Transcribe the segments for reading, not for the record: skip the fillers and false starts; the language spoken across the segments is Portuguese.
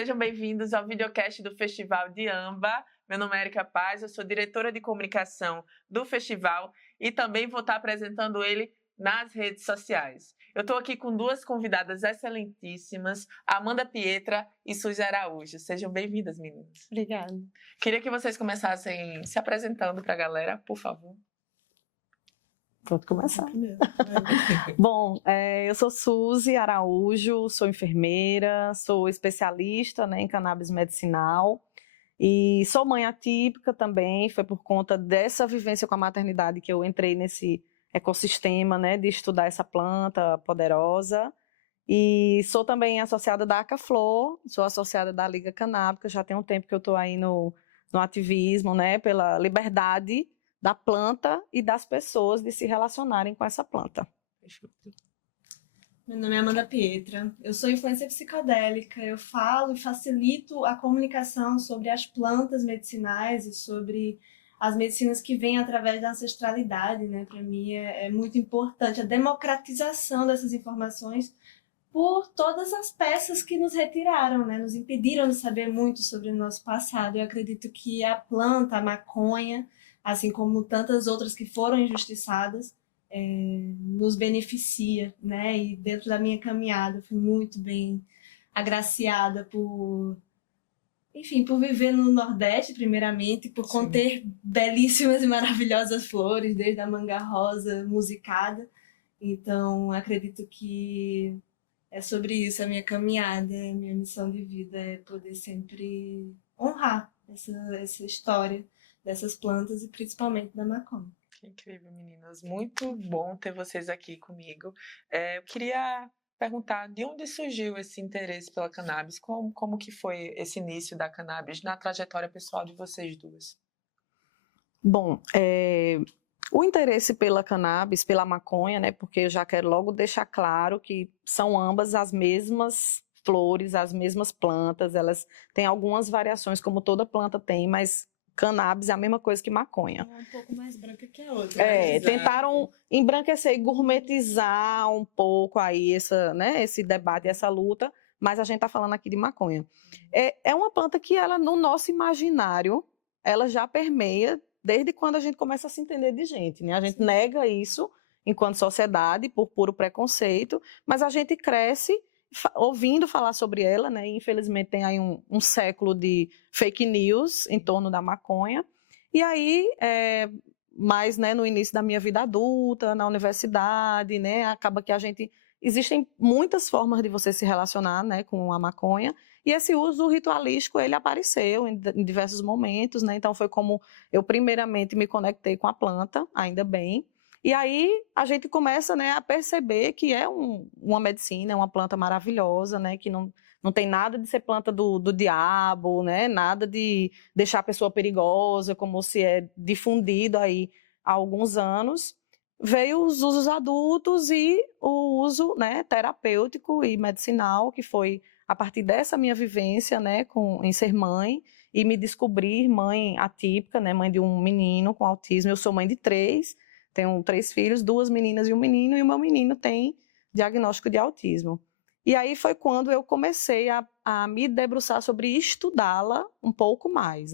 sejam bem-vindos ao videocast do Festival de Amba. Meu nome é Erika Paz, eu sou diretora de comunicação do festival e também vou estar apresentando ele nas redes sociais. Eu estou aqui com duas convidadas excelentíssimas, Amanda Pietra e Suzy Araújo. Sejam bem-vindas, meninas. Obrigada. Queria que vocês começassem se apresentando para a galera, por favor. Pode começar. Bom, eu sou Suzy Araújo, sou enfermeira, sou especialista, em cannabis medicinal e sou mãe atípica também. Foi por conta dessa vivência com a maternidade que eu entrei nesse ecossistema, de estudar essa planta poderosa. E sou também associada da Acaflor, sou associada da Liga Canábica, já tem um tempo que eu estou aí no ativismo, pela liberdade da planta e das pessoas de se relacionarem com essa planta. Meu nome é Amanda Pietra, eu sou influencer psicodélica, eu falo e facilito a comunicação sobre as plantas medicinais e sobre as medicinas que vêm através da ancestralidade, Para mim é muito importante a democratização dessas informações por todas as peças que nos retiraram, nos impediram de saber muito sobre o nosso passado. Eu acredito que a planta, a maconha, assim como tantas outras que foram injustiçadas, nos beneficia, E dentro da minha caminhada, fui muito bem agraciada por viver no Nordeste, primeiramente, por conter belíssimas e maravilhosas flores, desde a manga rosa musicada. Então, acredito que é sobre isso a minha caminhada, a minha missão de vida é poder sempre honrar essa história dessas plantas e principalmente da maconha. Que incrível, meninas. Muito bom ter vocês aqui comigo. Eu queria perguntar de onde surgiu esse interesse pela cannabis? Como que foi esse início da cannabis na trajetória pessoal de vocês duas? Bom, o interesse pela cannabis, pela maconha, porque eu já quero logo deixar claro que são ambas as mesmas flores, as mesmas plantas, elas têm algumas variações, como toda planta tem, mas cannabis é a mesma coisa que maconha. É um pouco mais branca que a outra. Tentaram embranquecer e gourmetizar um pouco aí esse debate, essa luta, mas a gente está falando aqui de maconha. É uma planta que ela, no nosso imaginário, ela já permeia desde quando a gente começa a se entender de gente, A gente nega isso enquanto sociedade por puro preconceito, mas a gente cresce ouvindo falar sobre ela, E infelizmente tem aí um século de fake news em torno da maconha. E aí, mais no início da minha vida adulta, na universidade, acaba que existem muitas formas de você se relacionar, com a maconha, e esse uso ritualístico, ele apareceu em diversos momentos, Então foi como eu primeiramente me conectei com a planta, ainda bem, e aí a gente começa, a perceber que é uma medicina, é uma planta maravilhosa, que não tem nada de ser planta do diabo, Nada de deixar a pessoa perigosa, como se é difundido aí há alguns anos. Veio os usos adultos e o uso terapêutico e medicinal, que foi a partir dessa minha vivência em ser mãe e me descobrir mãe atípica, mãe de um menino com autismo. Eu sou mãe de 3, tenho 3 filhos, 2 meninas e um menino, e o meu menino tem diagnóstico de autismo. E aí foi quando eu comecei a me debruçar sobre estudá-la um pouco mais,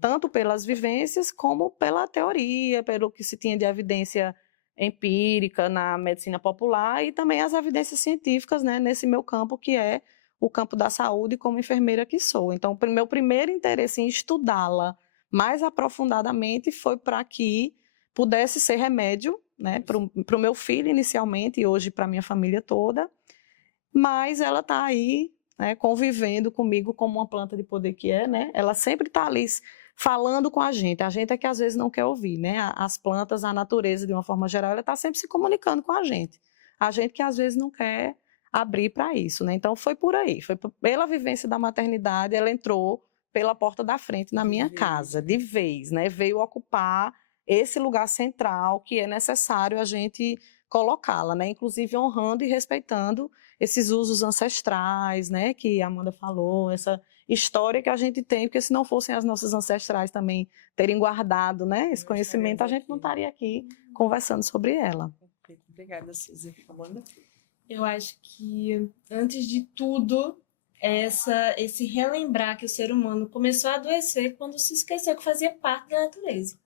Tanto pelas vivências como pela teoria, pelo que se tinha de evidência empírica na medicina popular e também as evidências científicas, nesse meu campo, que é o campo da saúde, como enfermeira que sou. Então, o meu primeiro interesse em estudá-la mais aprofundadamente foi para que pudesse ser remédio, para o meu filho inicialmente e hoje para a minha família toda, mas ela está aí, convivendo comigo como uma planta de poder que é, Ela sempre está ali falando com a gente é que às vezes não quer ouvir, As plantas, a natureza de uma forma geral, ela está sempre se comunicando com a gente que às vezes não quer abrir para isso, Então foi por aí, foi pela vivência da maternidade, ela entrou pela porta da frente na minha casa, de vez, Veio ocupar esse lugar central que é necessário a gente colocá-la, Inclusive honrando e respeitando esses usos ancestrais, que a Amanda falou, essa história que a gente tem, porque se não fossem as nossas ancestrais também terem guardado, esse conhecimento, a gente não estaria aqui conversando sobre ela. Obrigada, Suzy. Amanda? Eu acho que, antes de tudo, esse relembrar que o ser humano começou a adoecer quando se esqueceu que fazia parte da natureza,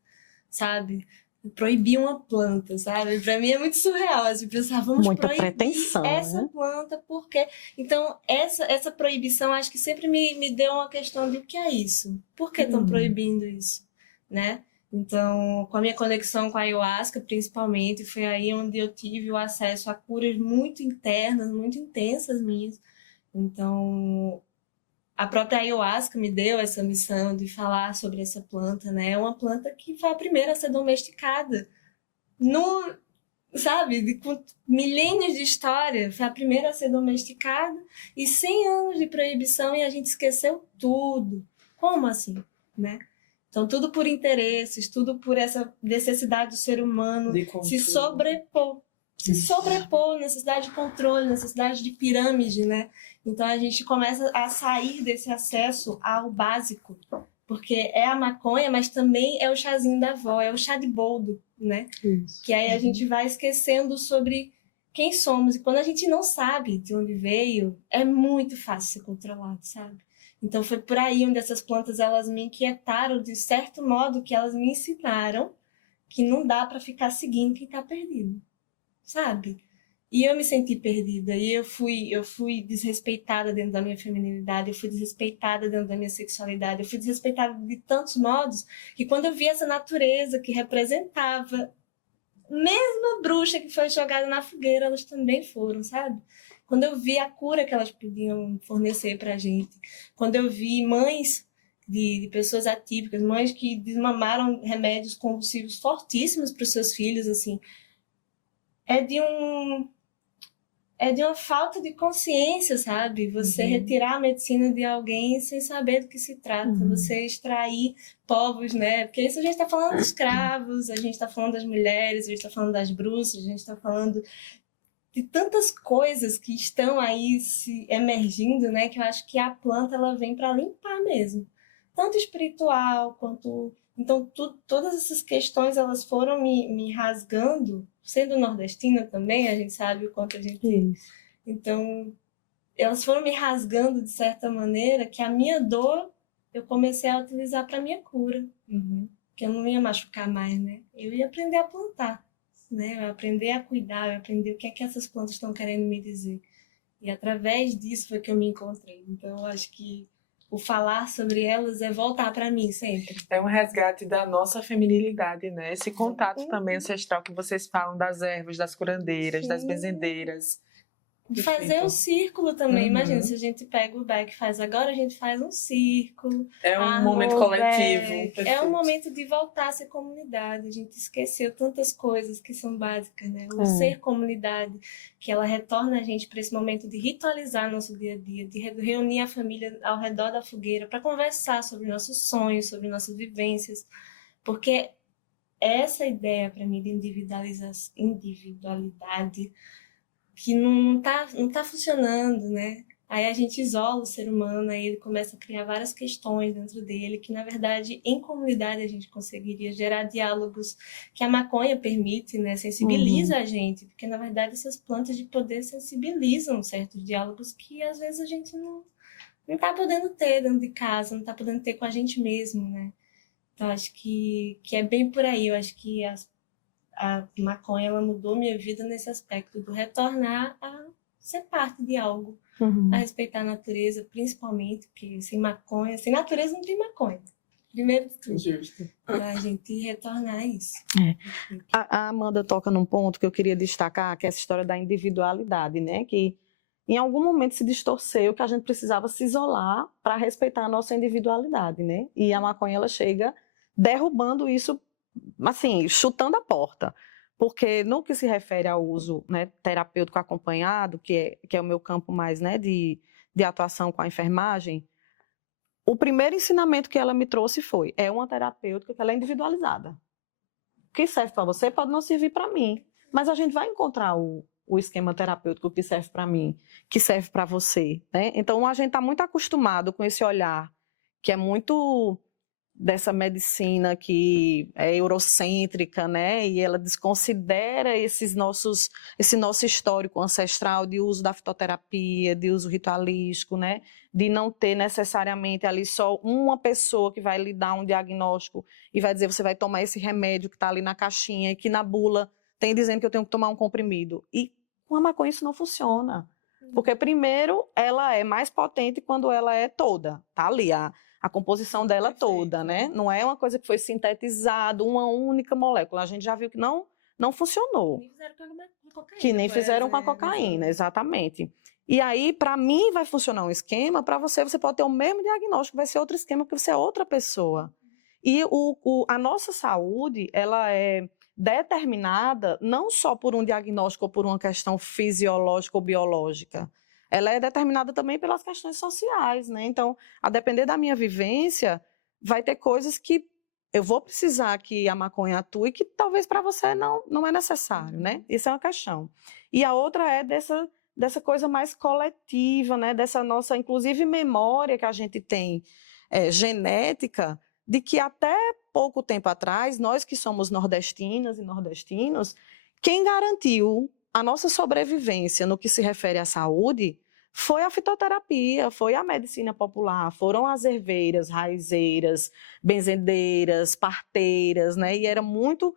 sabe? Proibir uma planta, sabe? Para mim é muito surreal, assim, pensar, vamos Muita proibir pretensão, essa né? planta, por quê? Então, essa proibição, acho que sempre me deu uma questão de o que é isso? Por que estão proibindo isso, né? Então, com a minha conexão com a ayahuasca, principalmente, foi aí onde eu tive o acesso a curas muito internas, muito intensas minhas. Então, a própria ayahuasca me deu essa missão de falar sobre essa planta, né? É uma planta que foi a primeira a ser domesticada. No, sabe, com milênios de história, foi a primeira a ser domesticada e 100 anos de proibição e a gente esqueceu tudo. Como assim, né? Então, tudo por interesses, tudo por essa necessidade do ser humano se sobrepor. Se sobrepor, necessidade de controle, necessidade de pirâmide, né? Então, a gente começa a sair desse acesso ao básico, porque é a maconha, mas também é o chazinho da avó, é o chá de boldo, né? Isso. Que aí a gente vai esquecendo sobre quem somos. E quando a gente não sabe de onde veio, é muito fácil ser controlado, sabe? Então foi por aí onde essas plantas elas me inquietaram de certo modo, que elas me ensinaram que não dá para ficar seguindo quem está perdido, sabe? E eu me senti perdida, e eu fui desrespeitada dentro da minha feminilidade, eu fui desrespeitada dentro da minha sexualidade, eu fui desrespeitada de tantos modos, que quando eu vi essa natureza que representava, mesmo a bruxa que foi jogada na fogueira, elas também foram, sabe? Quando eu vi a cura que elas podiam fornecer pra gente, quando eu vi mães de pessoas atípicas, mães que desmamaram remédios convulsivos fortíssimos para os seus filhos, assim, é de uma falta de consciência, sabe? Você retirar a medicina de alguém sem saber do que se trata, você extrair povos, né? Porque isso a gente está falando dos escravos, a gente está falando das mulheres, a gente está falando das bruxas, a gente está falando de tantas coisas que estão aí se emergindo, né? Que eu acho que a planta ela vem para limpar mesmo, tanto espiritual quanto então todas essas questões elas foram me rasgando. Sendo nordestina também, a gente sabe o quanto a gente... Isso. Então, elas foram me rasgando de certa maneira que a minha dor eu comecei a utilizar para minha cura. Que eu não ia machucar mais, né? Eu ia aprender a plantar, né? Eu ia aprender a cuidar, eu ia aprender o que é que essas plantas estão querendo me dizer. E através disso foi que eu me encontrei. Então, eu acho que o falar sobre elas é voltar para mim sempre. É um resgate da nossa feminilidade, né? Esse contato também ancestral que vocês falam das ervas, das curandeiras, das benzendeiras. De fazer um círculo também. Imagina, se a gente pega o Beck e faz agora, a gente faz um círculo. É um momento coletivo. É um momento de voltar a ser comunidade. A gente esqueceu tantas coisas que são básicas, né? O ser comunidade, que ela retorna a gente para esse momento de ritualizar nosso dia a dia, de reunir a família ao redor da fogueira para conversar sobre nossos sonhos, sobre nossas vivências. Porque essa ideia, para mim, de individualidade que não tá funcionando, né? Aí a gente isola o ser humano, aí ele começa a criar várias questões dentro dele, que na verdade em comunidade a gente conseguiria gerar diálogos que a maconha permite, né? Sensibiliza a gente, porque na verdade essas plantas de poder sensibilizam certos diálogos que às vezes a gente não tá podendo ter dentro de casa, não tá podendo ter com a gente mesmo, né? Então acho que é bem por aí, eu acho que a maconha ela mudou minha vida nesse aspecto do retornar a ser parte de algo, a respeitar a natureza, principalmente, porque sem maconha, sem natureza não tem maconha. Primeiro de tudo. Justo. Pra gente retornar a isso. A Amanda toca num ponto que eu queria destacar, que é essa história da individualidade, né? Que em algum momento se distorceu que a gente precisava se isolar para respeitar a nossa individualidade, né? E a maconha ela chega derrubando isso, assim, chutando a porta. Porque no que se refere ao uso, né, terapêutico acompanhado, que é o meu campo mais, né, de atuação com a enfermagem, o primeiro ensinamento que ela me trouxe foi, é uma terapêutica que ela é individualizada. O que serve para você pode não servir para mim, mas a gente vai encontrar o esquema terapêutico que serve para mim, que serve para você, né? Então a gente está muito acostumado com esse olhar que é muito dessa medicina que é eurocêntrica, né? E ela desconsidera esse nosso histórico ancestral de uso da fitoterapia, de uso ritualístico, né? De não ter necessariamente ali só uma pessoa que vai lhe dar um diagnóstico e vai dizer você vai tomar esse remédio que está ali na caixinha e que na bula tem dizendo que eu tenho que tomar um comprimido. E com a maconha isso não funciona. Porque, primeiro, ela é mais potente quando ela é toda, tá ali, a composição dela toda, né? Não é uma coisa que foi sintetizada, uma única molécula. A gente já viu que não funcionou. Nem fizeram com a cocaína. Que nem fizeram com a cocaína, exatamente. E aí, para mim, vai funcionar um esquema, para você pode ter o mesmo diagnóstico, vai ser outro esquema, porque você é outra pessoa. E a nossa saúde, ela é determinada não só por um diagnóstico ou por uma questão fisiológica ou biológica. Ela é determinada também pelas questões sociais, né? Então, a depender da minha vivência, vai ter coisas que eu vou precisar que a maconha atue que talvez para você não é necessário, né? Isso é uma questão. E a outra é dessa coisa mais coletiva, né? Dessa nossa, inclusive, memória que a gente tem genética, de que até pouco tempo atrás, nós que somos nordestinas e nordestinos, quem garantiu a nossa sobrevivência no que se refere à saúde foi a fitoterapia, foi a medicina popular, foram as erveiras, raizeiras, benzedeiras, parteiras, né? E era muito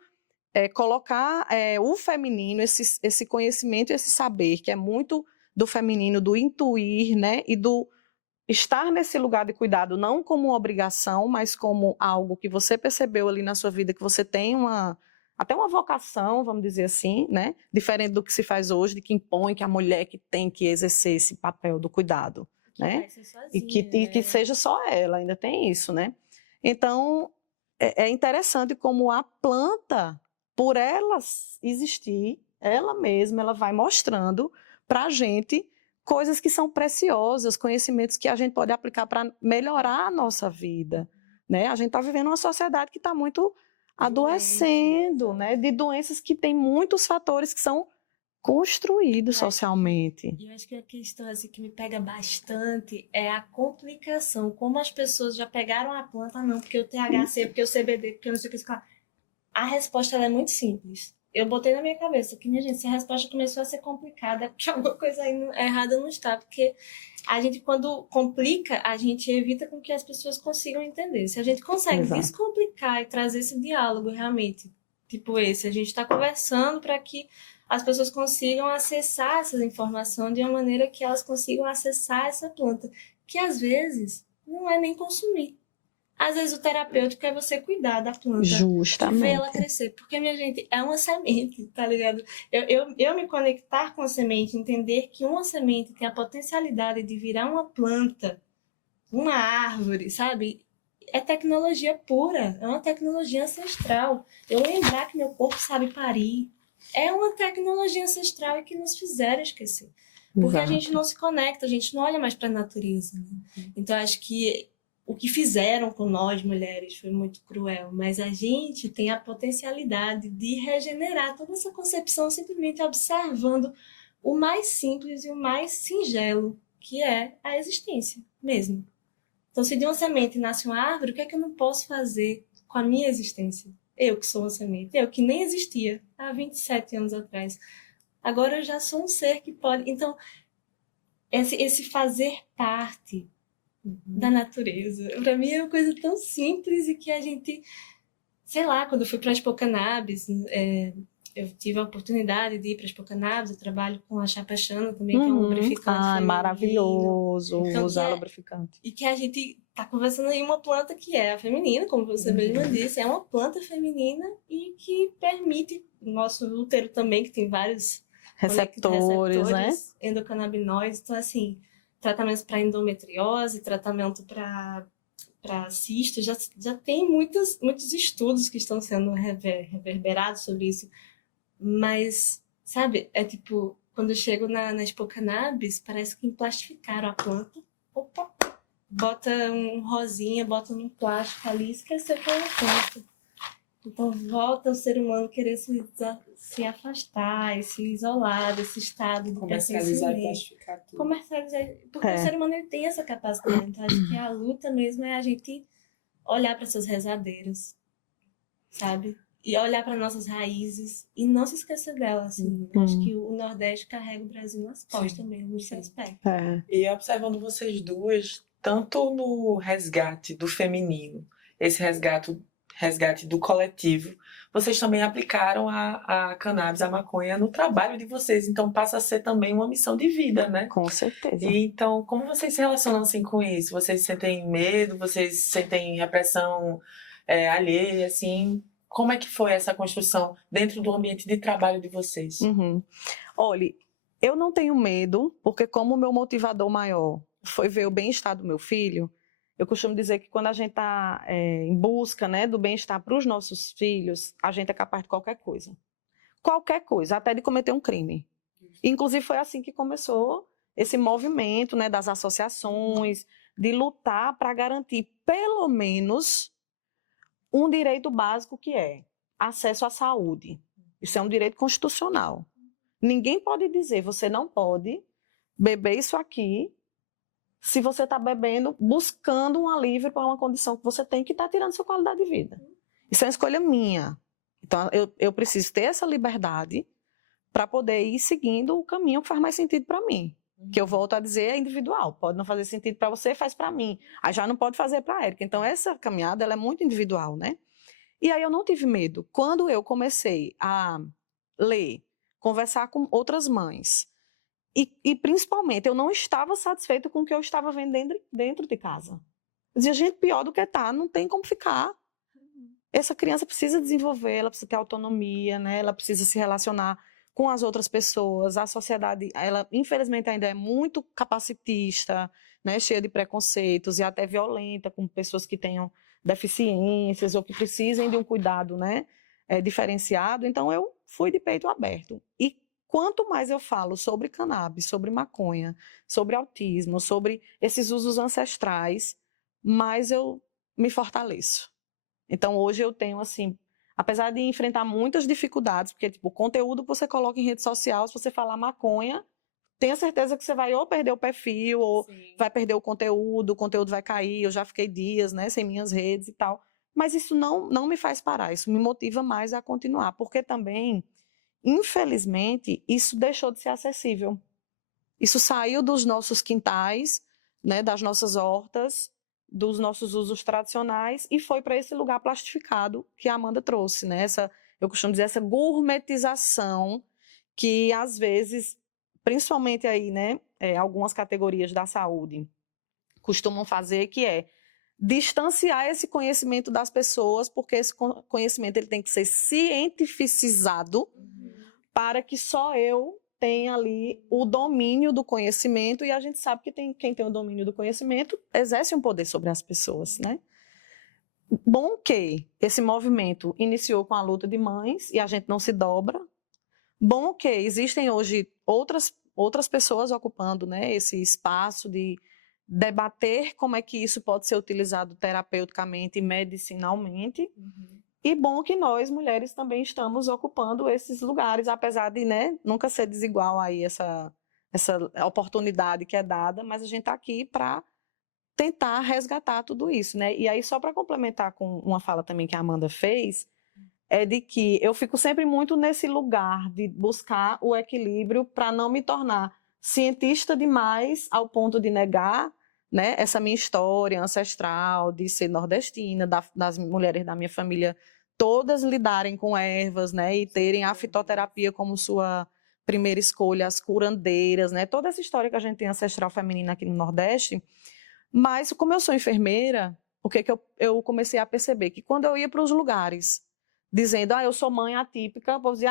colocar o feminino, esse conhecimento, esse saber, que é muito do feminino, do intuir, né? E do estar nesse lugar de cuidado, não como uma obrigação, mas como algo que você percebeu ali na sua vida, que você tem até uma vocação, vamos dizer assim, né? Diferente do que se faz hoje, de que impõe que a mulher que tem que exercer esse papel do cuidado, né? E que seja só ela, ainda tem isso, né? Então, é interessante como a planta, por ela existir, ela mesma, ela vai mostrando para a gente coisas que são preciosas, conhecimentos que a gente pode aplicar para melhorar a nossa vida, né? A gente está vivendo uma sociedade que está muito adoecendo, né? De doenças que têm muitos fatores que são construídos socialmente. E eu acho que a questão assim, que me pega bastante é a complicação. Como as pessoas já pegaram a planta, não, porque o THC, porque o CBD, porque eu não sei o que. A resposta ela é muito simples. Eu botei na minha cabeça que, minha gente, se a resposta começou a ser complicada, é porque alguma coisa aí errada não está. Porque a gente, quando complica, a gente evita com que as pessoas consigam entender. Se a gente consegue descomplicar e trazer esse diálogo realmente, tipo esse, a gente está conversando para que as pessoas consigam acessar essas informações de uma maneira que elas consigam acessar essa planta, que às vezes não é nem consumir. Às vezes o terapêutico é você cuidar da planta. Justamente. Ver ela crescer. Porque, minha gente, é uma semente, tá ligado? Eu me conectar com a semente, entender que uma semente tem a potencialidade de virar uma planta, uma árvore, sabe? É tecnologia pura, é uma tecnologia ancestral. Eu lembrar que meu corpo sabe parir. É uma tecnologia ancestral que nos fizeram esquecer. Porque a gente não se conecta, a gente não olha mais para a natureza. Né? Então, acho que o que fizeram com nós, mulheres, foi muito cruel, mas a gente tem a potencialidade de regenerar toda essa concepção simplesmente observando o mais simples e o mais singelo, que é a existência mesmo. Então, se de uma semente nasce uma árvore, o que é que eu não posso fazer com a minha existência? Eu que sou uma semente, eu que nem existia há 27 anos atrás. Agora eu já sou um ser que pode... Então, esse fazer parte da natureza. Para mim é uma coisa tão simples e que a gente, sei lá, quando eu fui para a Expo Cannabis, eu tive a oportunidade de ir para a Expo Cannabis, eu trabalho com a Chapachana também, que é um lubrificante feminino. Maravilhoso, então, usar lubrificante. E que a gente está conversando aí uma planta que é a feminina, como você mesma disse, é uma planta feminina e que permite, o nosso útero também, que tem vários receptores, né? Endocannabinoides, então assim, tratamentos para endometriose, tratamento para cisto, já tem muitos estudos que estão sendo reverberados sobre isso, mas, sabe, é tipo, quando eu chego na Expo Cannabis, parece que emplastificaram a planta, opa, bota um rosinha, bota um plástico ali, esqueceu que é uma planta. Então volta o ser humano querer se afastar, se isolar desse estado de comercializar e plastificar tudo. Comercializar, porque o ser humano ele tem essa capacidade. Então acho que a luta mesmo é a gente olhar para seus rezadeiros, sabe? E olhar para nossas raízes e não se esquecer delas, assim. Acho que o Nordeste carrega o Brasil nas costas mesmo, nesse aspecto. E observando vocês duas, tanto no resgate do feminino, esse resgate do coletivo, vocês também aplicaram a cannabis, a maconha, no trabalho de vocês. Então passa a ser também uma missão de vida, né? Com certeza. E então, como vocês se relacionam assim com isso? Vocês sentem medo? Vocês sentem repressão alheia, assim? Como é que foi essa construção dentro do ambiente de trabalho de vocês? Olha, eu não tenho medo, porque como o meu motivador maior foi ver o bem-estar do meu filho, eu costumo dizer que quando a gente está em busca, né, do bem-estar para os nossos filhos, a gente é capaz de qualquer coisa. Qualquer coisa, até de cometer um crime. Inclusive foi assim que começou esse movimento, né, das associações, de lutar para garantir pelo menos um direito básico que é acesso à saúde. Isso é um direito constitucional. Ninguém pode dizer, você não pode beber isso aqui se você está bebendo, buscando um alívio para uma condição que você tem que está tirando sua qualidade de vida. Isso é uma escolha minha. Então, eu preciso ter essa liberdade para poder ir seguindo o caminho que faz mais sentido para mim. Que eu volto a dizer, é individual. Pode não fazer sentido para você, faz para mim. Aí já não pode fazer para a Érica. Então, essa caminhada ela é muito individual, né? E aí eu não tive medo. Quando eu comecei a ler, conversar com outras mães, e principalmente, eu não estava satisfeita com o que eu estava vendo dentro de casa. Eu dizia, gente, pior do que tá, não tem como ficar. Essa criança precisa desenvolver, ela precisa ter autonomia, né? Ela precisa se relacionar com as outras pessoas. A sociedade, ela infelizmente ainda é muito capacitista, né? Cheia de preconceitos e até violenta com pessoas que tenham deficiências ou que precisem de um cuidado, né? Diferenciado. Então, eu fui de peito aberto. E quanto mais eu falo sobre cannabis, sobre maconha, sobre autismo, sobre esses usos ancestrais, mais eu me fortaleço. Então, hoje eu tenho, assim, apesar de enfrentar muitas dificuldades, porque, tipo, o conteúdo que você coloca em rede social, se você falar maconha, tenha certeza que você vai ou perder o perfil, ou vai perder o conteúdo vai cair. Eu já fiquei dias, né, sem minhas redes e tal. Mas isso não me faz parar, isso me motiva mais a continuar, porque também, infelizmente, isso deixou de ser acessível. Isso saiu dos nossos quintais, né, das nossas hortas, dos nossos usos tradicionais e foi para esse lugar plastificado que a Amanda trouxe, né? Eu costumo dizer, essa gourmetização que às vezes, principalmente aí, né, algumas categorias da saúde costumam fazer, que é distanciar esse conhecimento das pessoas, porque esse conhecimento ele tem que ser cientificizado para que só eu tenha ali o domínio do conhecimento, e a gente sabe que quem tem o domínio do conhecimento exerce um poder sobre as pessoas, né? Bom que esse movimento iniciou com a luta de mães e a gente não se dobra. Bom que existem hoje outras pessoas ocupando, né, esse espaço de debater como é que isso pode ser utilizado terapeuticamente e medicinalmente. E bom que nós, mulheres, também estamos ocupando esses lugares, apesar de, né, nunca ser desigual aí essa oportunidade que é dada, mas a gente está aqui para tentar resgatar tudo isso, né? E aí, só para complementar com uma fala também que a Amanda fez, é de que eu fico sempre muito nesse lugar de buscar o equilíbrio para não me tornar cientista demais ao ponto de negar, né, essa minha história ancestral de ser nordestina, das mulheres da minha família todas lidarem com ervas, né, e terem a fitoterapia como sua primeira escolha, as curandeiras, né, toda essa história que a gente tem ancestral feminina aqui no Nordeste. Mas como eu sou enfermeira, o que eu comecei a perceber? Que quando eu ia para os lugares dizendo, eu sou mãe atípica, vou dizer,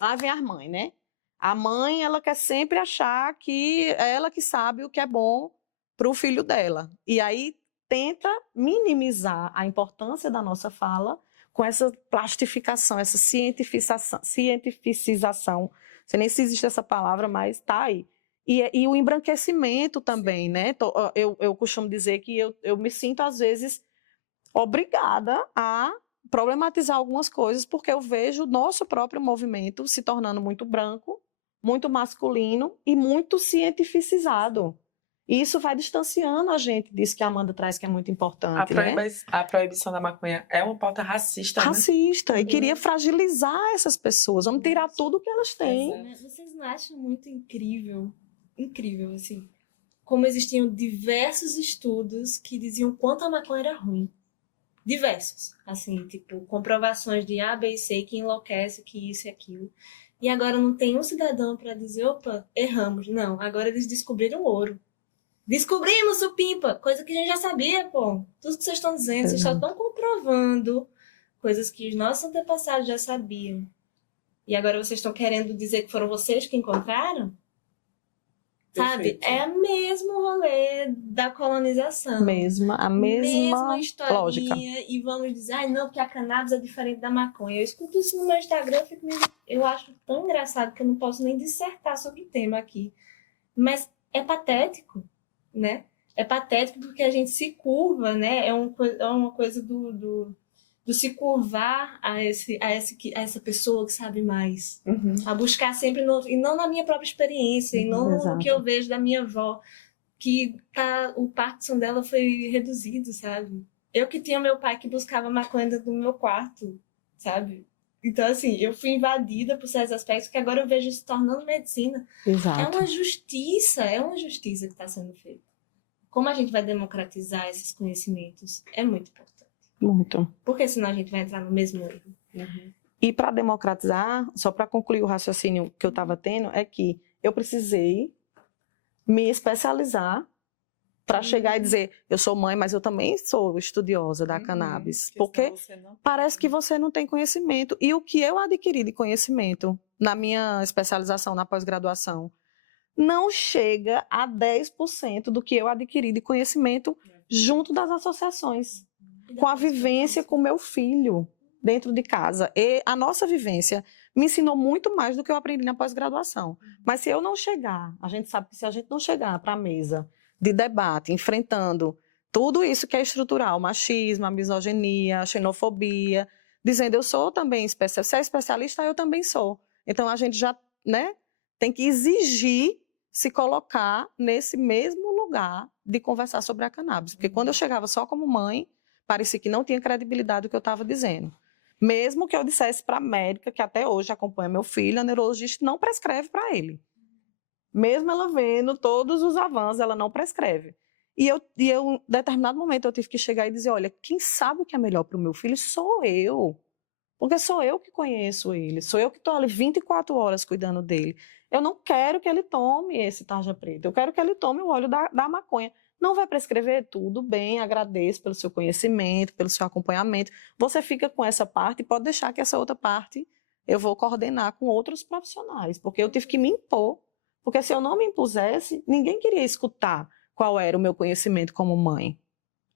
lá vem a mãe, né? A mãe, ela quer sempre achar que é ela que sabe o que é bom para o filho dela. E aí tenta minimizar a importância da nossa fala com essa plastificação, essa cientificização. Não sei nem se existe essa palavra, mas está aí. E o embranquecimento também, né? Eu costumo dizer que eu me sinto, às vezes, obrigada a problematizar algumas coisas, porque eu vejo o nosso próprio movimento se tornando muito branco, muito masculino e muito cientificizado. E isso vai distanciando a gente disso que a Amanda traz, que é muito importante, né? A proibição da maconha é uma pauta racista, né? Racista, e queria fragilizar essas pessoas, vamos tirar tudo que elas têm. Exato. Vocês não acham muito incrível, assim, como existiam diversos estudos que diziam quanto a maconha era ruim? Diversos, assim, tipo, comprovações de A, B e C que enlouquece, que isso e aquilo. E agora não tem um cidadão para dizer, opa, erramos. Não, agora eles descobriram ouro. Descobrimos, supimpa! Coisa que a gente já sabia, pô. Tudo que vocês estão dizendo, vocês só estão comprovando coisas que os nossos antepassados já sabiam. E agora vocês estão querendo dizer que foram vocês que encontraram? Sabe? Perfeito. É o mesmo rolê da colonização. A mesma historinha, lógica. e vamos dizer, ai não, porque a cannabis é diferente da maconha. Eu escuto isso no meu Instagram, eu acho tão engraçado que eu não posso nem dissertar sobre o tema aqui. Mas é patético, né? É patético porque a gente se curva, né? É uma coisa do se curvar a essa pessoa que sabe mais. Uhum. A buscar sempre, e não na minha própria experiência, e não Exato. no que eu vejo da minha avó, que o Parkinson dela foi reduzido, sabe? Eu que tinha meu pai que buscava maconha dentro do meu quarto, sabe? Então, assim, eu fui invadida por certos aspectos que agora eu vejo se tornando medicina. Exato. É uma justiça que está sendo feita. Como a gente vai democratizar esses conhecimentos é muito importante. Muito. Porque senão a gente vai entrar no mesmo erro. Uhum. E para democratizar, só para concluir o raciocínio que eu estava tendo, é que eu precisei me especializar para chegar e dizer, eu sou mãe, mas eu também sou estudiosa da cannabis. Porque parece que você não tem conhecimento. E o que eu adquiri de conhecimento na minha especialização, na pós-graduação, não chega a 10% do que eu adquiri de conhecimento junto das associações, com a vivência com meu filho dentro de casa. E a nossa vivência me ensinou muito mais do que eu aprendi na pós-graduação. Mas se eu não chegar, a gente sabe que se a gente não chegar para a mesa de debate, enfrentando tudo isso que é estrutural, machismo, a misoginia, a xenofobia, dizendo eu sou também especialista, se é especialista, eu também sou. Então a gente já, né, tem que exigir se colocar nesse mesmo lugar de conversar sobre a cannabis. Porque quando eu chegava só como mãe, parecia que não tinha credibilidade o que eu estava dizendo. Mesmo que eu dissesse para a médica, que até hoje acompanha meu filho, a neurologista não prescreve para ele. Mesmo ela vendo todos os avanços, ela não prescreve. E eu, em determinado momento, eu tive que chegar e dizer, olha, quem sabe o que é melhor para o meu filho sou eu. Porque sou eu que conheço ele, sou eu que estou ali 24 horas cuidando dele. Eu não quero que ele tome esse tarja preta, eu quero que ele tome o óleo da maconha. Não vai prescrever? Tudo bem, agradeço pelo seu conhecimento, pelo seu acompanhamento. Você fica com essa parte e pode deixar que essa outra parte eu vou coordenar com outros profissionais, porque eu tive que me impor. Porque se eu não me impusesse, ninguém queria escutar qual era o meu conhecimento como mãe.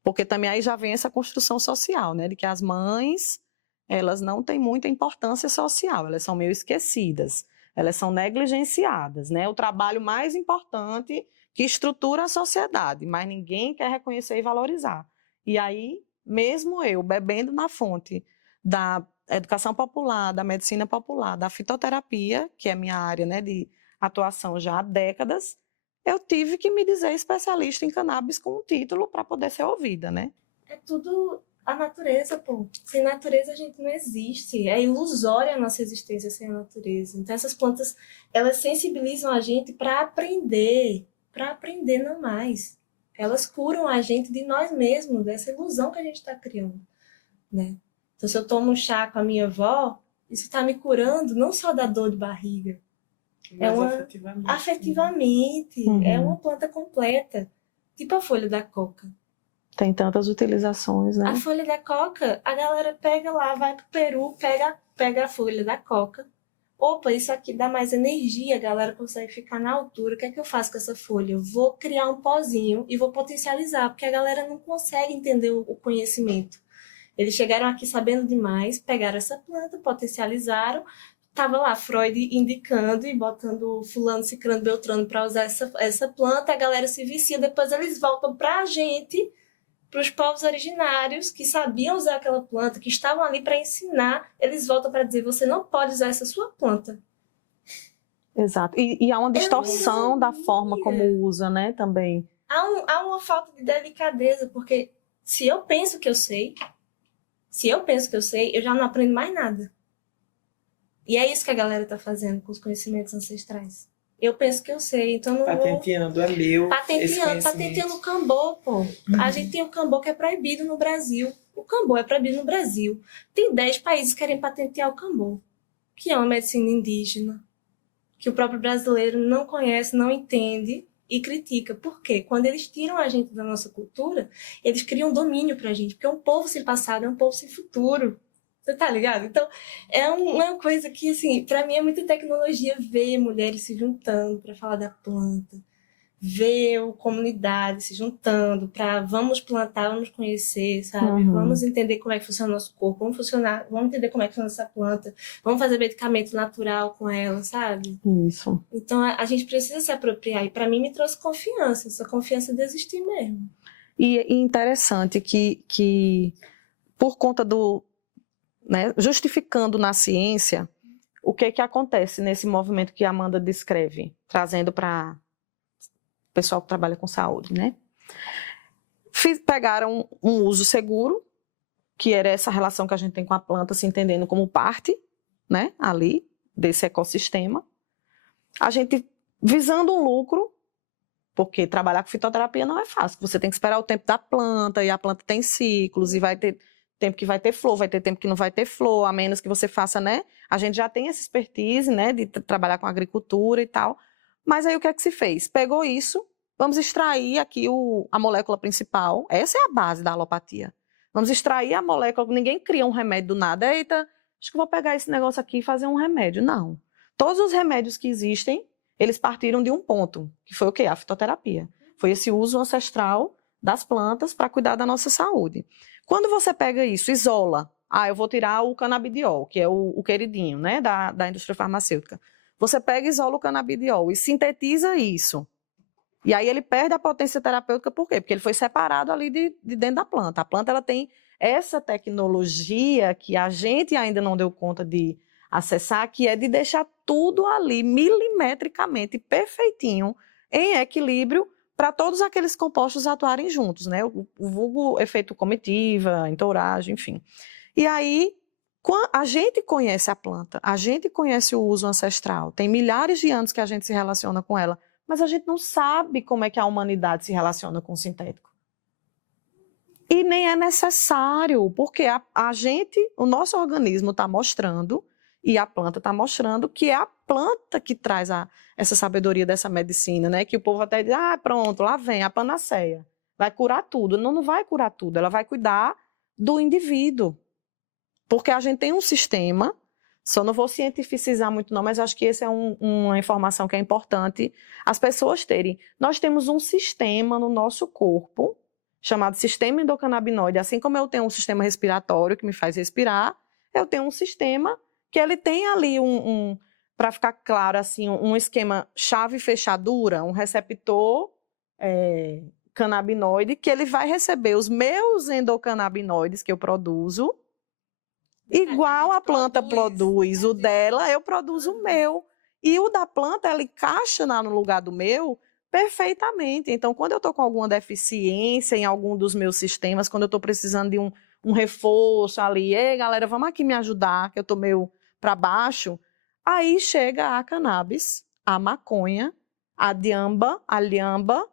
Porque também aí já vem essa construção social, né, de que as mães, elas não têm muita importância social, elas são meio esquecidas, elas são negligenciadas, né? O trabalho mais importante que estrutura a sociedade, mas ninguém quer reconhecer e valorizar. E aí, mesmo eu bebendo na fonte da educação popular, da medicina popular, da fitoterapia, que é minha área, né, de atuação já há décadas, eu tive que me dizer especialista em cannabis com um título para poder ser ouvida, né? É tudo a natureza, pô. Sem natureza a gente não existe. É ilusória a nossa existência sem a natureza. Então essas plantas, elas sensibilizam a gente para aprender não mais. Elas curam a gente de nós mesmos, dessa ilusão que a gente está criando, né? Então se eu tomo um chá com a minha avó, isso está me curando não só da dor de barriga, afetivamente. É uma planta completa, tipo a folha da coca. Tem tantas utilizações, né? A folha da coca, a galera pega lá, vai pro Peru, pega a folha da coca. Opa, isso aqui dá mais energia, a galera consegue ficar na altura. O que é que eu faço com essa folha? Eu vou criar um pozinho e vou potencializar, porque a galera não consegue entender o conhecimento. Eles chegaram aqui sabendo demais, pegaram essa planta, potencializaram. Tava lá Freud indicando e botando fulano, ciclano, beltrano para usar essa planta. A galera se vicia, depois eles voltam pra gente, para os povos originários que sabiam usar aquela planta, que estavam ali para ensinar, eles voltam para dizer, você não pode usar essa sua planta. Exato. E há uma distorção da forma como usa, né, também. há uma falta de delicadeza, porque se eu penso que eu sei, eu já não aprendo mais nada. E é isso que a galera tá fazendo com os conhecimentos ancestrais. Eu penso que eu sei, então não Patenteando, é meu. Patenteando o cambô, pô. A gente tem o cambô que é proibido no Brasil. O cambô é proibido no Brasil. Tem 10 países que querem patentear o cambô, que é uma medicina indígena, que o próprio brasileiro não conhece, não entende e critica. Por quê? Quando eles tiram a gente da nossa cultura, eles criam domínio pra gente, porque um povo sem passado é um povo sem futuro. Você tá ligado? Então, é uma coisa que, assim, pra mim é muita tecnologia ver mulheres se juntando pra falar da planta, ver comunidade se juntando para vamos plantar, vamos conhecer, sabe? Vamos entender como é que funciona o nosso corpo, vamos entender como é que funciona essa planta, vamos fazer medicamento natural com ela, sabe? Isso. Então, a gente precisa se apropriar. E para mim me trouxe confiança, essa confiança de existir mesmo. E interessante que por conta do... Né, justificando na ciência, o que acontece nesse movimento que a Amanda descreve, trazendo para o pessoal que trabalha com saúde, né? Pegaram um uso seguro, que era essa relação que a gente tem com a planta, se entendendo como parte, né, ali, desse ecossistema. A gente visando um lucro, porque trabalhar com fitoterapia não é fácil, você tem que esperar o tempo da planta, e a planta tem ciclos, e vai ter tempo que vai ter flor, vai ter tempo que não vai ter flor, a menos que você faça, né? A gente já tem essa expertise, né, de trabalhar com agricultura e tal. Mas aí o que é que se fez? Pegou isso, vamos extrair aqui a molécula principal, essa é a base da alopatia. Vamos extrair a molécula, ninguém cria um remédio do nada. Eita, acho que vou pegar esse negócio aqui e fazer um remédio. Não. Todos os remédios que existem, eles partiram de um ponto, que foi o quê? A fitoterapia. Foi esse uso ancestral das plantas para cuidar da nossa saúde. Quando você pega isso, isola, eu vou tirar o canabidiol, que é o queridinho, né, da indústria farmacêutica. Você pega e isola o canabidiol e sintetiza isso. E aí ele perde a potência terapêutica, por quê? Porque ele foi separado ali de dentro da planta. A planta ela tem essa tecnologia que a gente ainda não deu conta de acessar, que é de deixar tudo ali milimetricamente perfeitinho, em equilíbrio, para todos aqueles compostos atuarem juntos, né? O vulgo efeito comitiva, entourage, enfim. E aí, a gente conhece a planta, a gente conhece o uso ancestral, tem milhares de anos que a gente se relaciona com ela, mas a gente não sabe como é que a humanidade se relaciona com o sintético. E nem é necessário, porque o nosso organismo está mostrando, e a planta está mostrando, que é a planta que traz essa sabedoria dessa medicina, né? Que o povo até diz, pronto, lá vem a panaceia, vai curar tudo. Não vai curar tudo, ela vai cuidar do indivíduo. Porque a gente tem um sistema, só não vou cientificizar muito não, mas acho que essa é uma informação que é importante as pessoas terem. Nós temos um sistema no nosso corpo, chamado sistema endocannabinoide. Assim como eu tenho um sistema respiratório que me faz respirar, eu tenho um sistema que ele tem ali para ficar claro, assim, um esquema chave-fechadura, um receptor canabinoide, que ele vai receber os meus endocannabinoides que eu produzo, igual a planta produz o dela, eu produzo o meu. E o da planta, ela encaixa no lugar do meu perfeitamente. Então, quando eu estou com alguma deficiência em algum dos meus sistemas, quando eu estou precisando de um reforço ali, ei, galera, vamos aqui me ajudar, que eu estou meio para baixo, aí chega a cannabis, a maconha, a diamba, a liamba,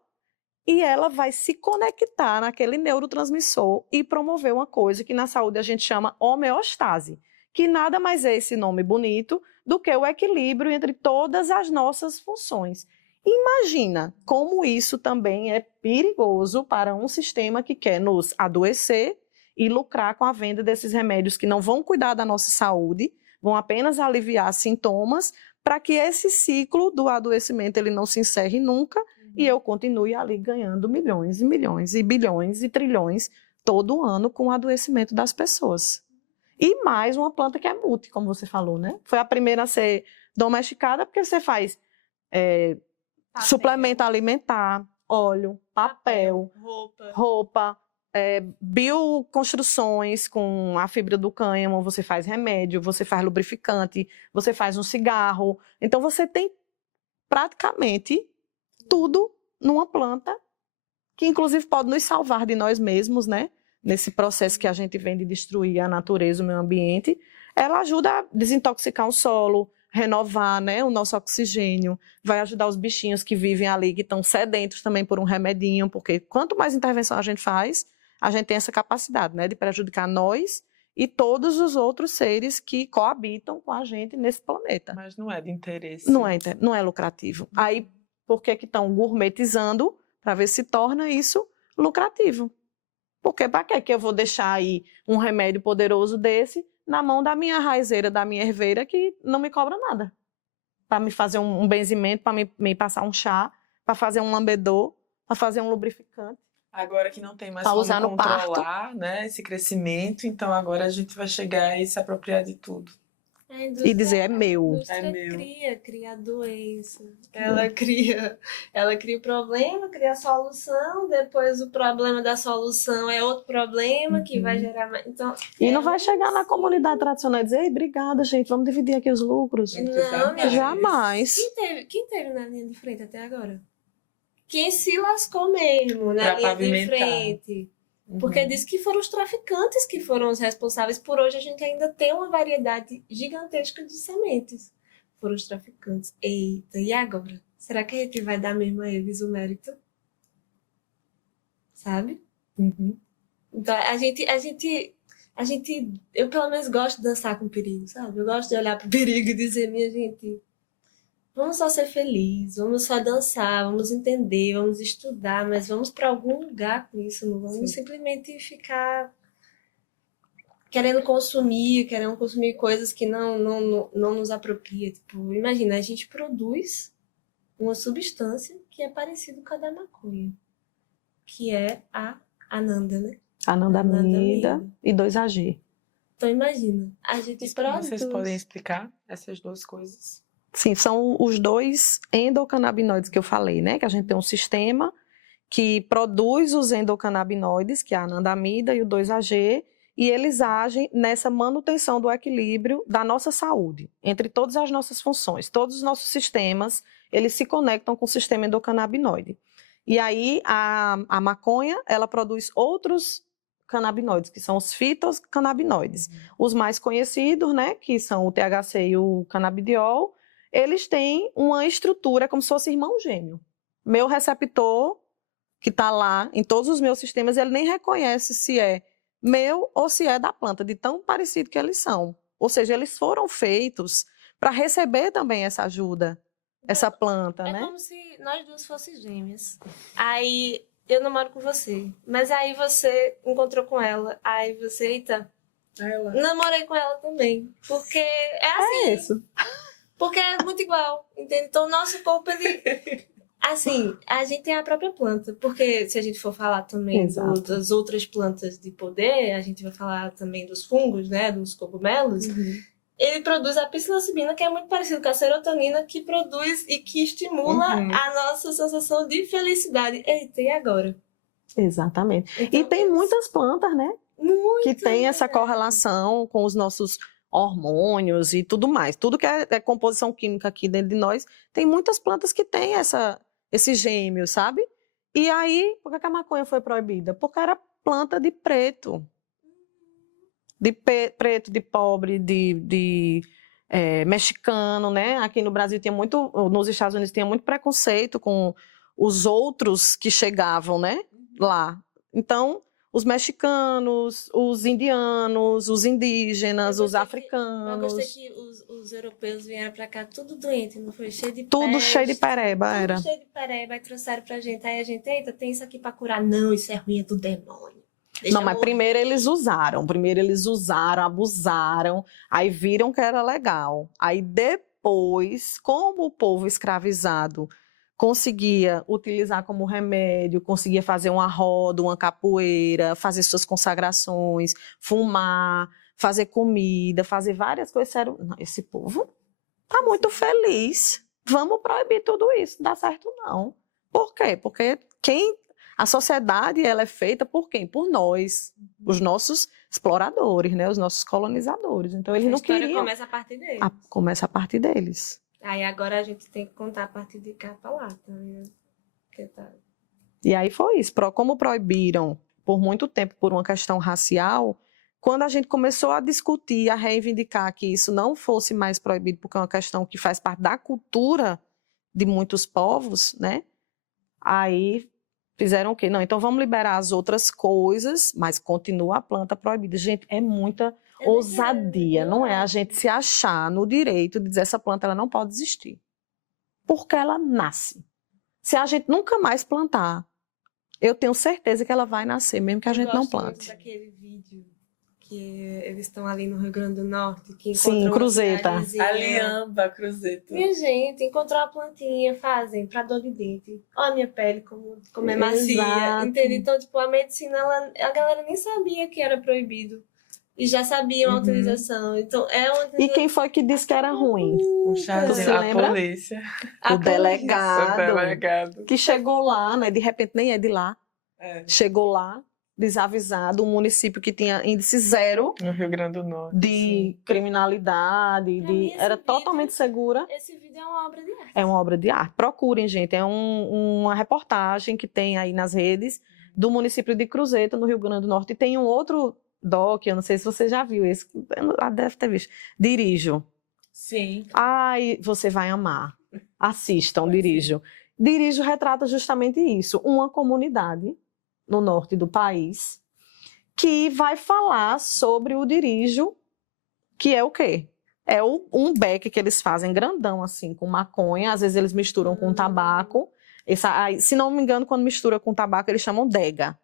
e ela vai se conectar naquele neurotransmissor e promover uma coisa que na saúde a gente chama homeostase, que nada mais é esse nome bonito do que o equilíbrio entre todas as nossas funções. Imagina como isso também é perigoso para um sistema que quer nos adoecer e lucrar com a venda desses remédios que não vão cuidar da nossa saúde, vão apenas aliviar sintomas, para que esse ciclo do adoecimento ele não se encerre nunca e eu continue ali ganhando milhões e milhões e bilhões e trilhões todo ano com o adoecimento das pessoas. E mais uma planta que é multi, como você falou, né? Foi a primeira a ser domesticada porque você faz suplemento alimentar, óleo, papel, roupa, bioconstruções com a fibra do cânhamo, você faz remédio, você faz lubrificante, você faz um cigarro. Então você tem praticamente tudo numa planta que inclusive pode nos salvar de nós mesmos, né? Nesse processo que a gente vem de destruir a natureza, o meio ambiente, ela ajuda a desintoxicar o solo, renovar, né, o nosso oxigênio, vai ajudar os bichinhos que vivem ali, que estão sedentos também por um remedinho, porque quanto mais intervenção a gente faz, a gente tem essa capacidade, né, de prejudicar nós e todos os outros seres que coabitam com a gente nesse planeta. Mas não é de interesse. Não é lucrativo. Aí, por que estão gourmetizando para ver se torna isso lucrativo? Porque para que eu vou deixar aí um remédio poderoso desse na mão da minha raizeira, da minha herveira, que não me cobra nada? Para me fazer um benzimento, para me passar um chá, para fazer um lambedor, para fazer um lubrificante. Agora que não tem mais Pra como usar no controlar, né, esse crescimento, então agora a gente vai chegar e se apropriar de tudo. E dizer, é meu. A indústria É meu. cria a doença. Ela cria o problema, cria a solução, depois o problema da solução é outro problema que vai gerar mais. Então, E não vai chegar na comunidade tradicional e dizer, ei, obrigada, gente, vamos dividir aqui os lucros. Não, minha Jamais. Quem teve na linha de frente até agora? Quem se lascou mesmo na Pra linha de pavimentar. frente? Porque diz que foram os traficantes que foram os responsáveis. Por hoje a gente ainda tem uma variedade gigantesca de sementes. Foram os traficantes. Eita, e agora? Será que a gente vai dar mesmo a eles o mérito? Sabe? Uhum. Então eu pelo menos gosto de dançar com perigo, sabe? Eu gosto de olhar pro perigo e dizer, minha gente, vamos só ser felizes, vamos só dançar, vamos entender, vamos estudar, mas vamos para algum lugar com isso, não vamos simplesmente ficar querendo consumir coisas que não nos apropria. Tipo, imagina, a gente produz uma substância que é parecida com a da maconha, que é a Ananda, né? Anandamida e 2AG. Então imagina, a gente produz... Vocês podem explicar essas duas coisas? Sim, são os dois endocannabinoides que eu falei, né? Que a gente tem um sistema que produz os endocannabinoides, que é a anandamida e o 2AG, e eles agem nessa manutenção do equilíbrio da nossa saúde, entre todas as nossas funções. Todos os nossos sistemas, eles se conectam com o sistema endocannabinoide. E aí, a maconha, ela produz outros canabinoides, que são os fitocannabinoides. Os mais conhecidos, né, que são o THC e o canabidiol, eles têm uma estrutura como se fosse irmão gêmeo. Meu receptor, que está lá em todos os meus sistemas, ele nem reconhece se é meu ou se é da planta, de tão parecido que eles são. Ou seja, eles foram feitos para receber também essa ajuda, essa planta, né? É como se nós duas fossemos gêmeas. Aí eu namoro com você, mas aí você encontrou com ela, aí você, eita, namorei com ela também. Porque é assim. É isso. Porque é muito igual, entende? Então, o nosso corpo, ele... Assim, a gente tem a própria planta. Porque se a gente for falar também das outras plantas de poder, a gente vai falar também dos fungos, né? Dos cogumelos. Ele produz a psilocibina, que é muito parecido com a serotonina, que produz e que estimula a nossa sensação de felicidade. Eita, e agora? Exatamente. Então, e tem muitas plantas, né? Muito, que tem essa correlação com os nossos hormônios e tudo mais. Tudo que é composição química aqui dentro de nós, tem muitas plantas que têm esse gêmeo, sabe? E aí, por que a maconha foi proibida? Porque era planta de preto. De preto, de pobre, de mexicano, né? Aqui no Brasil tinha muito, nos Estados Unidos tinha muito preconceito com os outros que chegavam, né? Lá. Então, os mexicanos, os indianos, os indígenas, os africanos. Eu gostei que os europeus vieram pra cá tudo doente, não foi? Cheio de Tudo peste, cheio de pereba, tudo era. cheio de pereba, aí trouxeram pra gente. Aí a gente, eita, tem isso aqui pra curar. Não, isso é ruim, é do demônio. Deixa Não, mas eu- primeiro eles usaram, abusaram, aí viram que era legal. Aí depois, como o povo escravizado conseguia utilizar como remédio, conseguia fazer uma roda, uma capoeira, fazer suas consagrações, fumar, fazer comida, fazer várias coisas. Disseram, "Não, esse povo tá muito feliz, vamos proibir tudo isso, não dá certo não." Por quê? Porque a sociedade ela é feita por quem? Por nós, os nossos exploradores, né? Os nossos colonizadores. Então eles A não história queriam. começa a partir dele. Começa a partir deles. Aí agora a gente tem que contar a partir de cá pra lá, tá ligado? Porque E aí foi isso. Como proibiram por muito tempo por uma questão racial, quando a gente começou a discutir, a reivindicar que isso não fosse mais proibido, porque é uma questão que faz parte da cultura de muitos povos, né? Aí fizeram o quê? Não, então vamos liberar as outras coisas, mas continua a planta proibida. Gente, é muita ousadia, não é a gente se achar no direito de dizer essa planta ela não pode existir. Porque ela nasce. Se a gente nunca mais plantar, eu tenho certeza que ela vai nascer, mesmo que a gente não plante. Eu gosto muito daquele vídeo que eles estão ali no Rio Grande do Norte, que Sim, encontram uma cruzeta. cidadezinha. Aliamba, cruzeta. Minha gente, encontrou uma plantinha, fazem pra dor de dente. Olha a minha pele como é macia, Exato. entende? Então, tipo, a medicina, a galera nem sabia que era proibido. E já sabiam a utilização. Então, é uma... E quem foi que disse que era ruim? Um Tu chazinho, se a lembra? polícia. A O delegado. O delegado. Que chegou lá, né? De repente nem é de lá. É, Chegou lá, desavisado, um município que tinha índice zero no Rio Grande do Norte. de criminalidade, Pra mim, esse era vídeo- totalmente segura. Esse vídeo é uma obra de arte. É uma obra de arte. Procurem, gente. É uma reportagem que tem aí nas redes do município de Cruzeta, no Rio Grande do Norte. E tem um outro doc, eu não sei se você já viu esse, deve ter visto. Dirijo. Sim. Ai, você vai amar. Assistam, Dirijo. Dirijo retrata justamente isso. Uma comunidade no norte do país que vai falar sobre o Dirijo, que é o quê? É um beck que eles fazem grandão, assim, com maconha. Às vezes eles misturam com tabaco. Se não me engano, quando mistura com tabaco, eles chamam dega.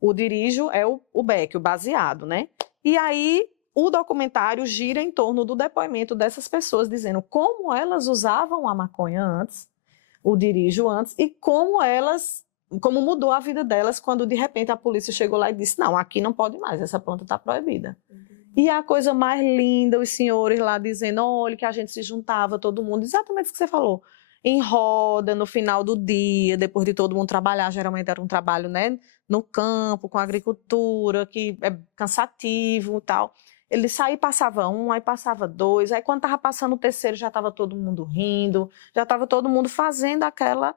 O Dirijo é o beck, o baseado, né? E aí, o documentário gira em torno do depoimento dessas pessoas, dizendo como elas usavam a maconha antes, o Dirijo antes, e como mudou a vida delas quando, de repente, a polícia chegou lá e disse, não, aqui não pode mais, essa planta está proibida. E a coisa mais linda, os senhores lá dizendo, olha, que a gente se juntava, todo mundo, exatamente o que você falou, em roda, no final do dia, depois de todo mundo trabalhar, geralmente era um trabalho, né, no campo, com a agricultura, que é cansativo e tal. Ele saía e passava um, aí passava dois, aí quando estava passando o terceiro já estava todo mundo rindo, já estava todo mundo fazendo aquela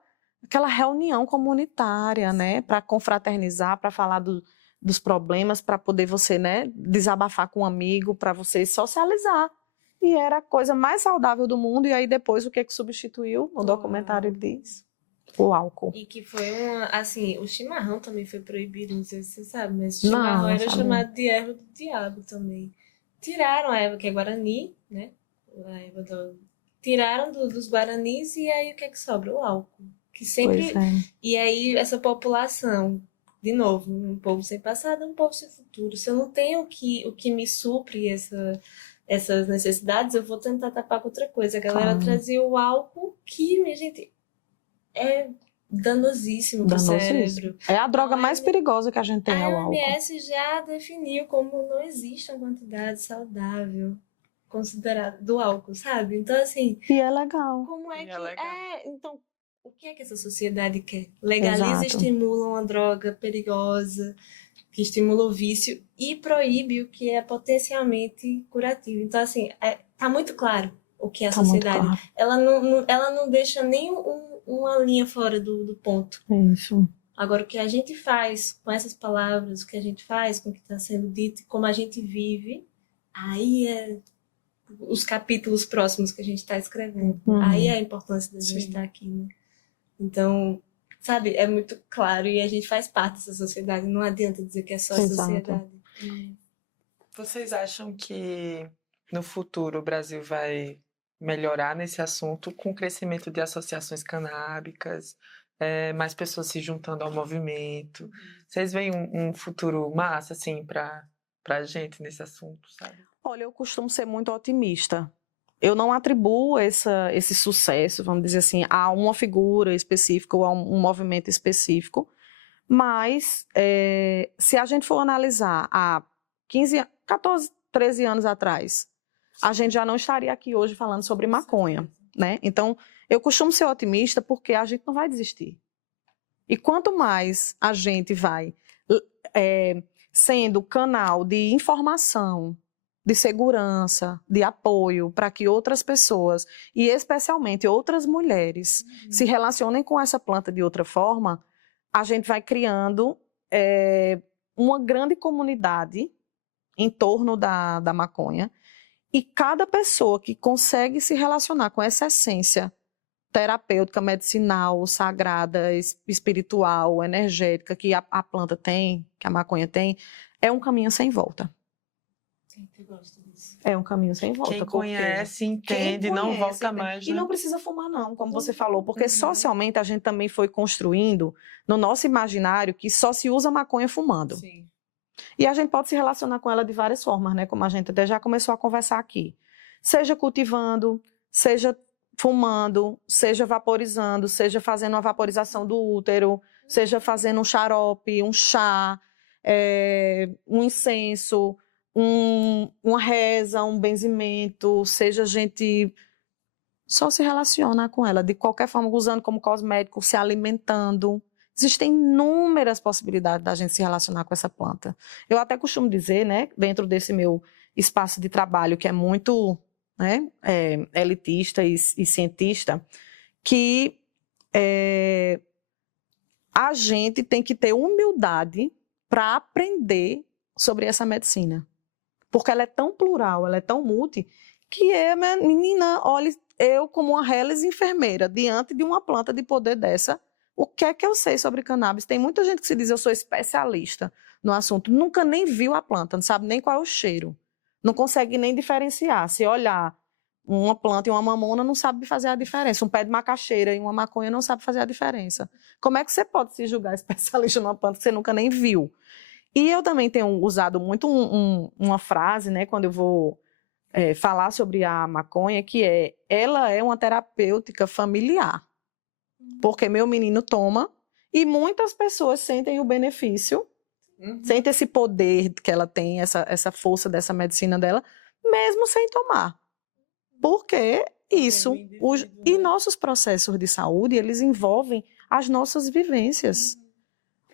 reunião comunitária, né, para confraternizar, para falar dos problemas, para poder você, né, desabafar com um amigo, para você socializar. E era a coisa mais saudável do mundo. E aí depois o que substituiu? O documentário diz o álcool. E que foi assim, o chimarrão também foi proibido, não sei se você sabe, mas o Não, chimarrão não era sabia. chamado de erva do diabo também. Tiraram a erva que é Guarani, né? Tiraram dos Guaranis e aí o que é que sobra? O álcool. Que sempre... Pois é. E aí essa população, de novo, um povo sem passado, um povo sem futuro. Se eu não tenho o que me supre essas necessidades, eu vou tentar tapar com outra coisa. A galera Claro. trazia o álcool que, minha gente, é danosíssimo pro cérebro. É a droga mais perigosa que a gente tem, é o A álcool. OMS já definiu como não existe uma quantidade saudável considerada do álcool, sabe? Então, assim, E é legal. como é E que... é legal. Então, o que é que essa sociedade quer? Legaliza e Exato. estimula uma droga perigosa, que estimula o vício, e proíbe o que é potencialmente curativo. Então, assim, tá muito claro o que é a Tá muito sociedade. claro. Ela não deixa nem uma linha fora do ponto. Isso. Agora, o que a gente faz com essas palavras, o que a gente faz com o que está sendo dito, como a gente vive, aí é os capítulos próximos que a gente está escrevendo. Uhum. Aí é a importância da gente Sim. estar aqui, né? Então, sabe, é muito claro e a gente faz parte dessa sociedade. Não adianta dizer que é só a Exato. sociedade. Vocês acham que no futuro o Brasil vai melhorar nesse assunto com o crescimento de associações canábicas, mais pessoas se juntando ao movimento? Vocês veem um futuro massa, assim, pra gente nesse assunto, sabe? Olha, eu costumo ser muito otimista. Eu não atribuo esse sucesso, vamos dizer assim, a uma figura específica ou a um movimento específico, mas se a gente for analisar há 14, 13 anos atrás, a gente já não estaria aqui hoje falando sobre maconha, né? Então, eu costumo ser otimista porque a gente não vai desistir. E quanto mais a gente vai sendo canal de informação, de segurança, de apoio para que outras pessoas, e especialmente outras mulheres, se relacionem com essa planta de outra forma, a gente vai criando uma grande comunidade em torno da maconha, e cada pessoa que consegue se relacionar com essa essência terapêutica, medicinal, sagrada, espiritual, energética que a planta tem, que a maconha tem, é um caminho sem volta. Eu gosto disso. É um caminho sem volta. Quem conhece, entende, não volta mais. E né? não precisa fumar, não, como você falou, porque socialmente a gente também foi construindo no nosso imaginário que só se usa maconha fumando. Sim. E a gente pode se relacionar com ela de várias formas, né? Como a gente até já começou a conversar aqui. Seja cultivando, seja fumando, seja vaporizando, seja fazendo uma vaporização do útero, seja fazendo um xarope, um chá, um incenso, uma reza, um benzimento, seja a gente só se relaciona com ela, de qualquer forma, usando como cosmético, se alimentando. Existem inúmeras possibilidades da gente se relacionar com essa planta. Eu até costumo dizer, né, dentro desse meu espaço de trabalho, que é muito, né, elitista e cientista, que a gente tem que ter humildade para aprender sobre essa medicina. Porque ela é tão plural, ela é tão multi, que menina, olha, eu como uma reles enfermeira, diante de uma planta de poder dessa, o que é que eu sei sobre cannabis? Tem muita gente que se diz, eu sou especialista no assunto, nunca nem viu a planta, não sabe nem qual é o cheiro, não consegue nem diferenciar. Se olhar uma planta e uma mamona, não sabe fazer a diferença. Um pé de macaxeira e uma maconha não sabe fazer a diferença. Como é que você pode se julgar especialista numa planta que você nunca nem viu? E eu também tenho usado muito uma frase, né, quando eu vou falar sobre a maconha, que ela é uma terapêutica familiar. Porque meu menino toma e muitas pessoas sentem o benefício, sentem esse poder que ela tem, essa força dessa medicina dela, mesmo sem tomar. Porque isso, e nossos processos de saúde, eles envolvem as nossas vivências.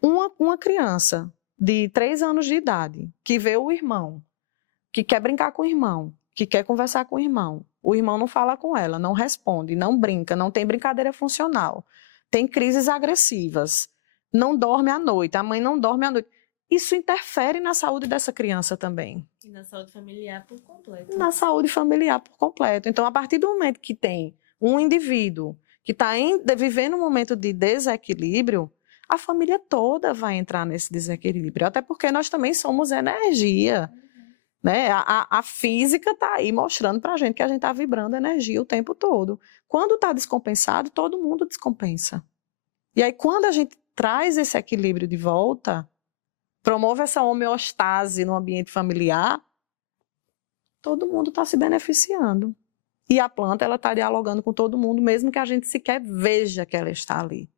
Uma criança de 3 anos de idade, que vê o irmão, que quer brincar com o irmão, que quer conversar com o irmão não fala com ela, não responde, não brinca, não tem brincadeira funcional, tem crises agressivas, não dorme à noite, a mãe não dorme à noite. Isso interfere na saúde dessa criança também. E na saúde familiar por completo. Na saúde familiar por completo. Então, a partir do momento que tem um indivíduo que está vivendo um momento de desequilíbrio, a família toda vai entrar nesse desequilíbrio, até porque nós também somos energia. Né? A física está aí mostrando para a gente que a gente está vibrando energia o tempo todo. Quando está descompensado, todo mundo descompensa. E aí, quando a gente traz esse equilíbrio de volta, promove essa homeostase no ambiente familiar, todo mundo está se beneficiando. E a planta está dialogando com todo mundo, mesmo que a gente sequer veja que ela está ali.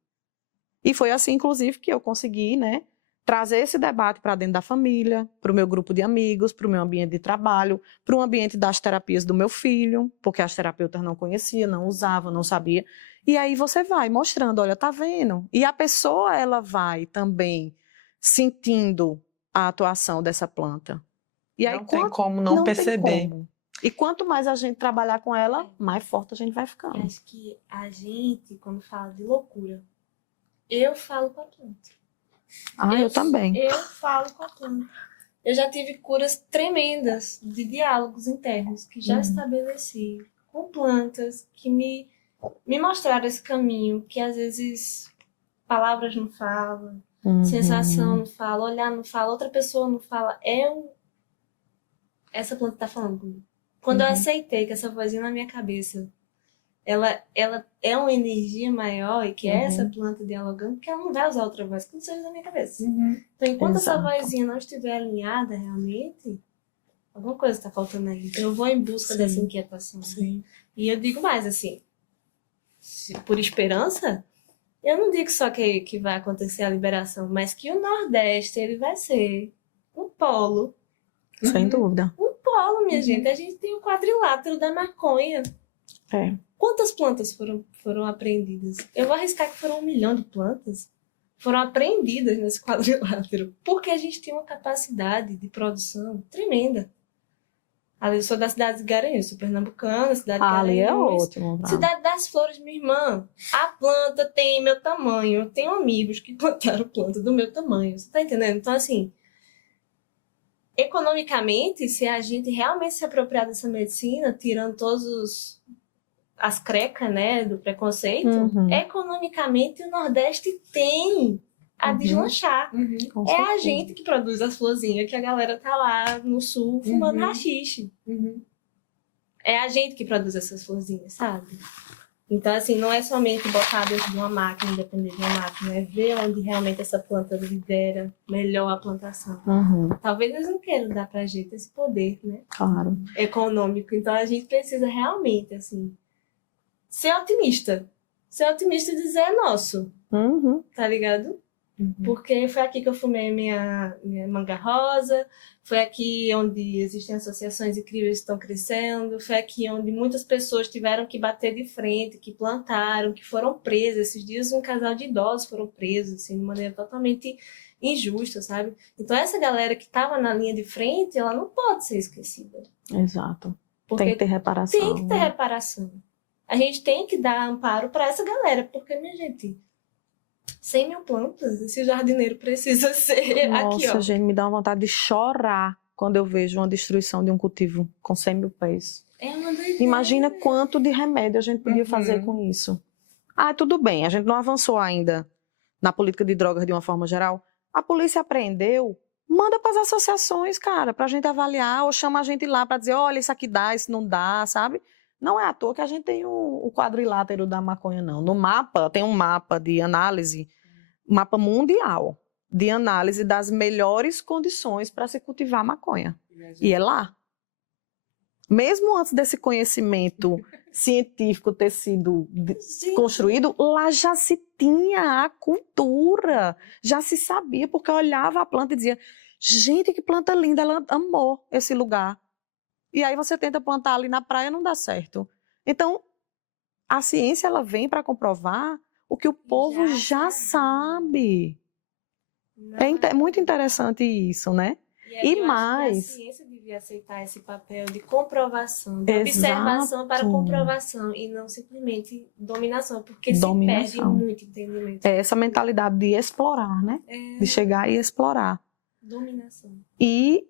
E foi assim, inclusive, que eu consegui, né, trazer esse debate para dentro da família, para o meu grupo de amigos, para o meu ambiente de trabalho, para o ambiente das terapias do meu filho, porque as terapeutas não conheciam, não usavam, não sabiam. E aí você vai mostrando, olha, tá vendo? E a pessoa, ela vai também sentindo a atuação dessa planta. E aí, não tem como não perceber. Como. E quanto mais a gente trabalhar com ela, mais forte a gente vai ficando. Eu acho que a gente, quando fala de loucura, eu falo com a planta. Eu também. Eu falo com a planta. Eu já tive curas tremendas de diálogos internos que já estabeleci com plantas que me mostraram esse caminho que às vezes palavras não falam, sensação não fala, olhar não fala, outra pessoa não fala. Essa planta tá falando comigo. Quando eu aceitei que essa vozinha na minha cabeça ela é uma energia maior e que é essa planta dialogando, porque ela não vai usar outra voz que não seja da minha cabeça. Então, enquanto essa vozinha não estiver alinhada realmente, alguma coisa está faltando aí. Então, eu vou em busca dessa inquietação. Sim. E eu digo mais, assim, por esperança, eu não digo só que vai acontecer a liberação, mas que o Nordeste, ele vai ser um polo. Sem dúvida. Um polo, minha gente. A gente tem o quadrilátero da maconha. Quantas plantas foram apreendidas? Eu vou arriscar que foram 1 milhão de plantas. Foram apreendidas nesse quadrilátero. Porque a gente tem uma capacidade de produção tremenda. Ali eu sou da cidade de Garanhuns, sou pernambucana, cidade de Ali é Garanhuns. ótimo. Tá? Cidade das Flores, minha irmã. A planta tem meu tamanho. Eu tenho amigos que plantaram planta do meu tamanho. Você tá entendendo? Então, assim, economicamente, se a gente realmente se apropriar dessa medicina, tirando as crecas, né, do preconceito, economicamente o Nordeste tem a deslanchar. Com É a certeza. gente que produz as florzinhas, que a galera tá lá no sul fumando haxixe. É a gente que produz essas florzinhas, sabe? Então, assim, não é somente botar dentro de uma máquina, depender de uma máquina, é ver onde realmente essa planta lidera melhor a plantação. Talvez eles não queiram dar pra gente esse poder, né? Claro. Econômico. Então, a gente precisa realmente, assim, ser otimista. Ser otimista e dizer é nosso, tá ligado? Porque foi aqui que eu fumei minha manga rosa, foi aqui onde existem associações incríveis que estão crescendo, foi aqui onde muitas pessoas tiveram que bater de frente, que plantaram, que foram presas. Esses dias um casal de idosos foram presos, assim, de maneira totalmente injusta, sabe? Então essa galera que estava na linha de frente, ela não pode ser esquecida. Exato. Porque Tem que ter reparação. tem que ter reparação. A gente tem que dar amparo para essa galera, porque, minha gente, 100 mil plantas, esse jardineiro precisa ser aqui, ó. Nossa, gente, me dá uma vontade de chorar quando eu vejo uma destruição de um cultivo com 100 mil pés. É uma doideira. Imagina quanto de remédio a gente podia fazer com isso. Ah, tudo bem, a gente não avançou ainda na política de drogas de uma forma geral. A polícia apreendeu, manda para as associações, cara, para a gente avaliar, ou chama a gente lá para dizer, olha, isso aqui dá, isso não dá, sabe? Não é à toa que a gente tem o quadrilátero da maconha, não. No mapa, tem um mapa de análise, mapa mundial, de análise das melhores condições para se cultivar maconha. E é lá. Mesmo antes desse conhecimento científico ter sido construído, lá já se tinha a cultura, já se sabia, porque eu olhava a planta e dizia, gente, que planta linda, ela amou esse lugar. E aí você tenta plantar ali na praia, não dá certo. Então, a ciência ela vem para comprovar o que o povo já sabe. É muito interessante isso, né? E mais... acho que a ciência devia aceitar esse papel de comprovação, de observação para comprovação e não simplesmente dominação, porque se perde muito entendimento. É essa mentalidade de explorar, né? De chegar e explorar. Dominação. E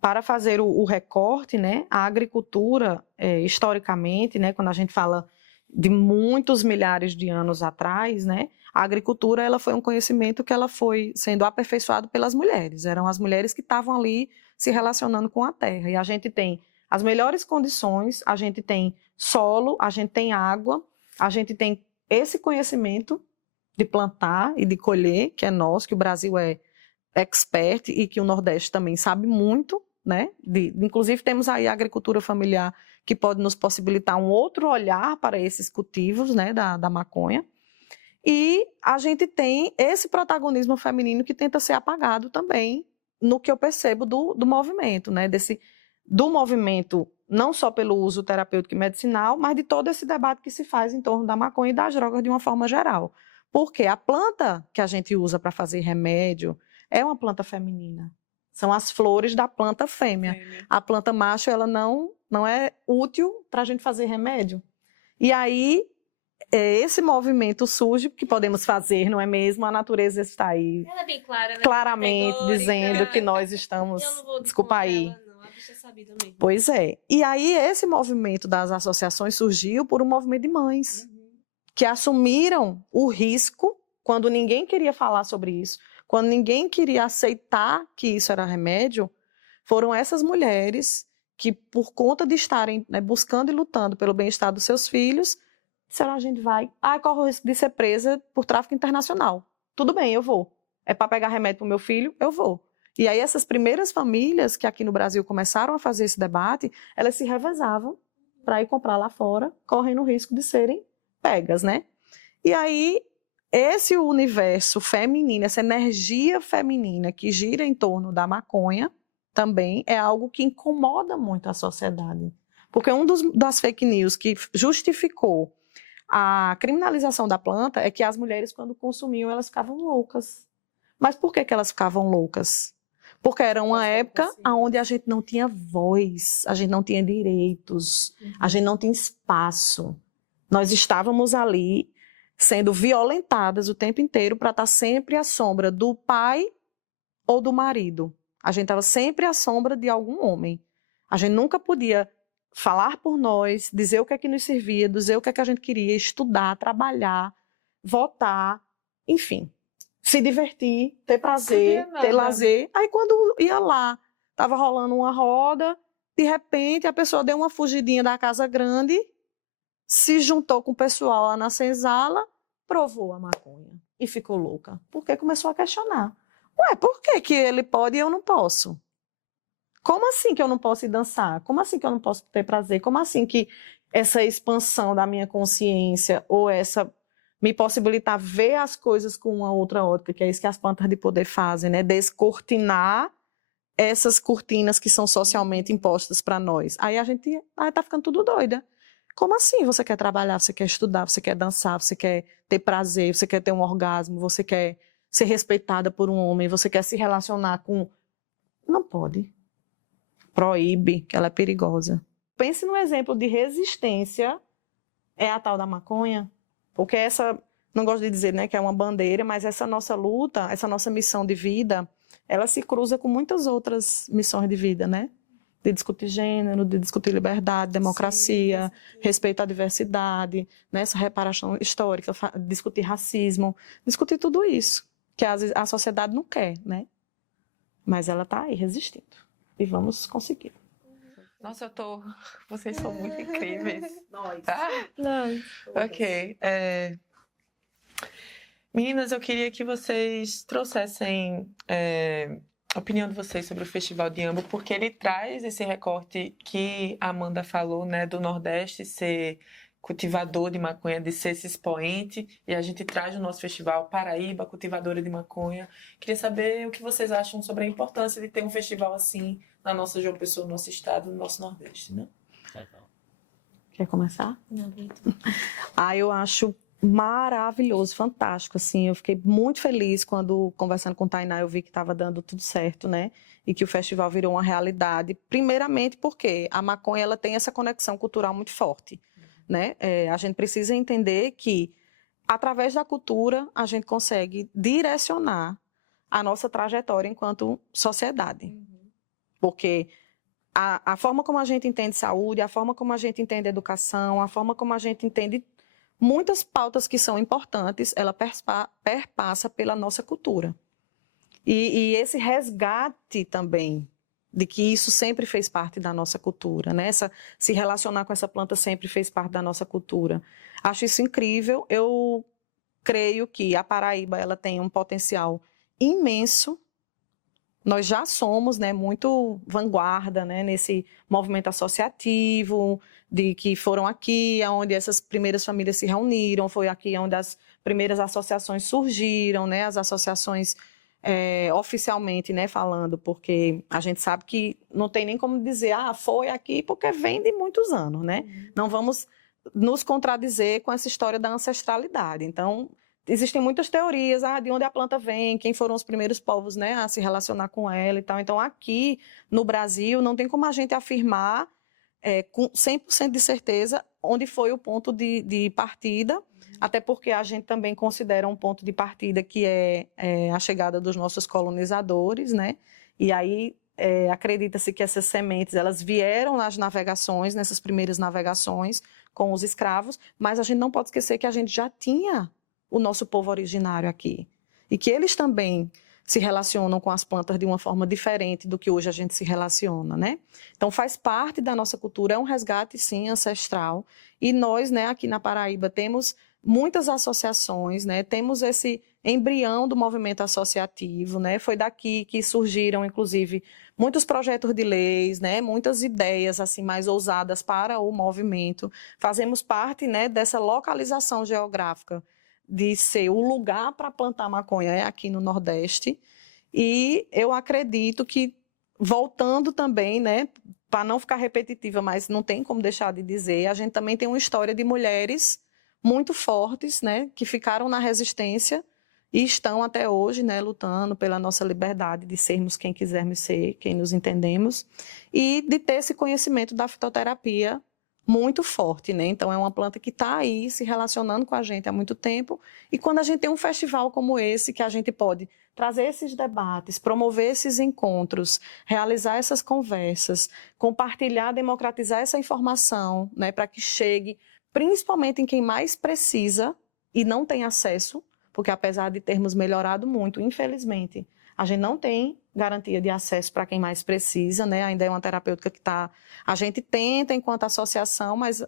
para fazer o recorte, né, a agricultura, historicamente, né, quando a gente fala de muitos milhares de anos atrás, né, a agricultura ela foi um conhecimento que ela foi sendo aperfeiçoado pelas mulheres. Eram as mulheres que estavam ali se relacionando com a terra. E a gente tem as melhores condições, a gente tem solo, a gente tem água, a gente tem esse conhecimento de plantar e de colher, que é nosso, que o Brasil é expert e que o Nordeste também sabe muito, né? Inclusive temos aí a agricultura familiar que pode nos possibilitar um outro olhar para esses cultivos, né, da maconha. E a gente tem esse protagonismo feminino que tenta ser apagado também no que eu percebo do movimento, né? Do movimento não só pelo uso terapêutico e medicinal, mas de todo esse debate que se faz em torno da maconha e das drogas de uma forma geral. Porque a planta que a gente usa para fazer remédio é uma planta feminina. São as flores da planta fêmea. A planta macho, ela não é útil para a gente fazer remédio. E aí, esse movimento surge, que podemos fazer, não é mesmo? A natureza está aí. Ela é bem clara, né? Claramente dizendo que nós estamos... Eu não vou desculpa aí. Ela, não. A bicha é sabida mesmo. Pois é. E aí, esse movimento das associações surgiu por um movimento de mães, que assumiram o risco, quando ninguém queria falar sobre isso, quando ninguém queria aceitar que isso era remédio, foram essas mulheres que, por conta de estarem, né, buscando e lutando pelo bem-estar dos seus filhos, disseram, a gente vai, corre o risco de ser presa por tráfico internacional. Tudo bem, eu vou. É para pegar remédio para o meu filho, eu vou. E aí essas primeiras famílias que aqui no Brasil começaram a fazer esse debate, elas se revezavam para ir comprar lá fora, correndo o risco de serem pegas, né? E aí esse universo feminino, essa energia feminina que gira em torno da maconha, também é algo que incomoda muito a sociedade. Porque das fake news que justificou a criminalização da planta é que as mulheres, quando consumiam, elas ficavam loucas. Mas por que elas ficavam loucas? Porque era uma Faz época parte, sim. onde a gente não tinha voz, a gente não tinha direitos, a gente não tinha espaço. Nós estávamos ali sendo violentadas o tempo inteiro para estar sempre à sombra do pai ou do marido. A gente estava sempre à sombra de algum homem. A gente nunca podia falar por nós, dizer o que é que nos servia, dizer o que é que a gente queria, estudar, trabalhar, votar, enfim, se divertir, ter prazer, Podia ter nada. lazer. Aí quando ia lá, estava rolando uma roda, de repente a pessoa deu uma fugidinha da casa grande, se juntou com o pessoal lá na senzala, provou a maconha e ficou louca. Porque começou a questionar. Ué, por que que ele pode e eu não posso? Como assim que eu não posso ir dançar? Como assim que eu não posso ter prazer? Como assim que essa expansão da minha consciência ou essa me possibilitar ver as coisas com uma outra ótica, que é isso que as plantas de poder fazem, né? Descortinar essas cortinas que são socialmente impostas para nós. Aí a gente tá ficando tudo doida. Como assim você quer trabalhar, você quer estudar, você quer dançar, você quer ter prazer, você quer ter um orgasmo, você quer ser respeitada por um homem, você quer se relacionar com... Não pode. Proíbe, que ela é perigosa. Pense no exemplo de resistência, é a tal da maconha, porque essa, não gosto de dizer, né, que é uma bandeira, mas essa nossa luta, essa nossa missão de vida, ela se cruza com muitas outras missões de vida, né? De discutir gênero, de discutir liberdade, democracia, respeito à diversidade, né, essa reparação histórica, discutir racismo, discutir tudo isso, que a sociedade não quer, né? Mas ela está aí resistindo. E vamos conseguir. Nossa, vocês são muito incríveis. Nós. Tá? Não. Ok. Meninas, eu queria que vocês trouxessem a opinião de vocês sobre o Festival de Amba, porque ele traz esse recorte que a Amanda falou, né, do Nordeste ser cultivador de maconha, de ser esse expoente, e a gente traz no nosso festival Paraíba, cultivadora de maconha. Queria saber o que vocês acham sobre a importância de ter um festival assim na nossa João Pessoa, no nosso estado, no nosso Nordeste, né? Quer começar? Não, Eu acho maravilhoso, fantástico, assim, eu fiquei muito feliz quando, conversando com o Tainá, eu vi que estava dando tudo certo, né, e que o festival virou uma realidade, primeiramente porque a maconha, ela tem essa conexão cultural muito forte, né, a gente precisa entender que, através da cultura, a gente consegue direcionar a nossa trajetória enquanto sociedade, porque a forma como a gente entende saúde, a forma como a gente entende educação, a forma como a gente entende muitas pautas que são importantes, ela perpassa pela nossa cultura. E esse resgate também, de que isso sempre fez parte da nossa cultura, né? Se relacionar com essa planta sempre fez parte da nossa cultura. Acho isso incrível. Eu creio que a Paraíba, ela tem um potencial imenso. Nós já somos, né, muito vanguarda, né, nesse movimento associativo, de que foram aqui onde essas primeiras famílias se reuniram, foi aqui onde as primeiras associações surgiram, né, as associações oficialmente, né, falando, porque a gente sabe que não tem nem como dizer, foi aqui, porque vem de muitos anos, né? Não vamos nos contradizer com essa história da ancestralidade. Então, existem muitas teorias, de onde a planta vem, quem foram os primeiros povos, né, a se relacionar com ela e tal. Então, aqui no Brasil, não tem como a gente afirmar com 100% de certeza onde foi o ponto de partida, até porque a gente também considera um ponto de partida que é a chegada dos nossos colonizadores, né? E aí acredita-se que essas sementes elas vieram nas navegações, nessas primeiras navegações com os escravos, mas a gente não pode esquecer que a gente já tinha o nosso povo originário aqui. E que eles também se relacionam com as plantas de uma forma diferente do que hoje a gente se relaciona, né? Então, faz parte da nossa cultura, é um resgate, sim, ancestral. E nós, né, aqui na Paraíba, temos muitas associações, né? Temos esse embrião do movimento associativo, né? Foi daqui que surgiram, inclusive, muitos projetos de leis, né? Muitas ideias, assim, mais ousadas para o movimento. Fazemos parte, né, dessa localização geográfica de ser o lugar para plantar maconha aqui no Nordeste. E eu acredito que, voltando também, né, para não ficar repetitiva, mas não tem como deixar de dizer, a gente também tem uma história de mulheres muito fortes, né, que ficaram na resistência e estão até hoje, né, lutando pela nossa liberdade de sermos quem quisermos ser, quem nos entendemos, e de ter esse conhecimento da fitoterapia muito forte, né? Então é uma planta que está aí se relacionando com a gente há muito tempo, e quando a gente tem um festival como esse, que a gente pode trazer esses debates, promover esses encontros, realizar essas conversas, compartilhar, democratizar essa informação, né, para que chegue principalmente em quem mais precisa e não tem acesso, porque apesar de termos melhorado muito, infelizmente, a gente não tem garantia de acesso para quem mais precisa, né? Ainda é uma terapêutica que está... A gente tenta enquanto associação, mas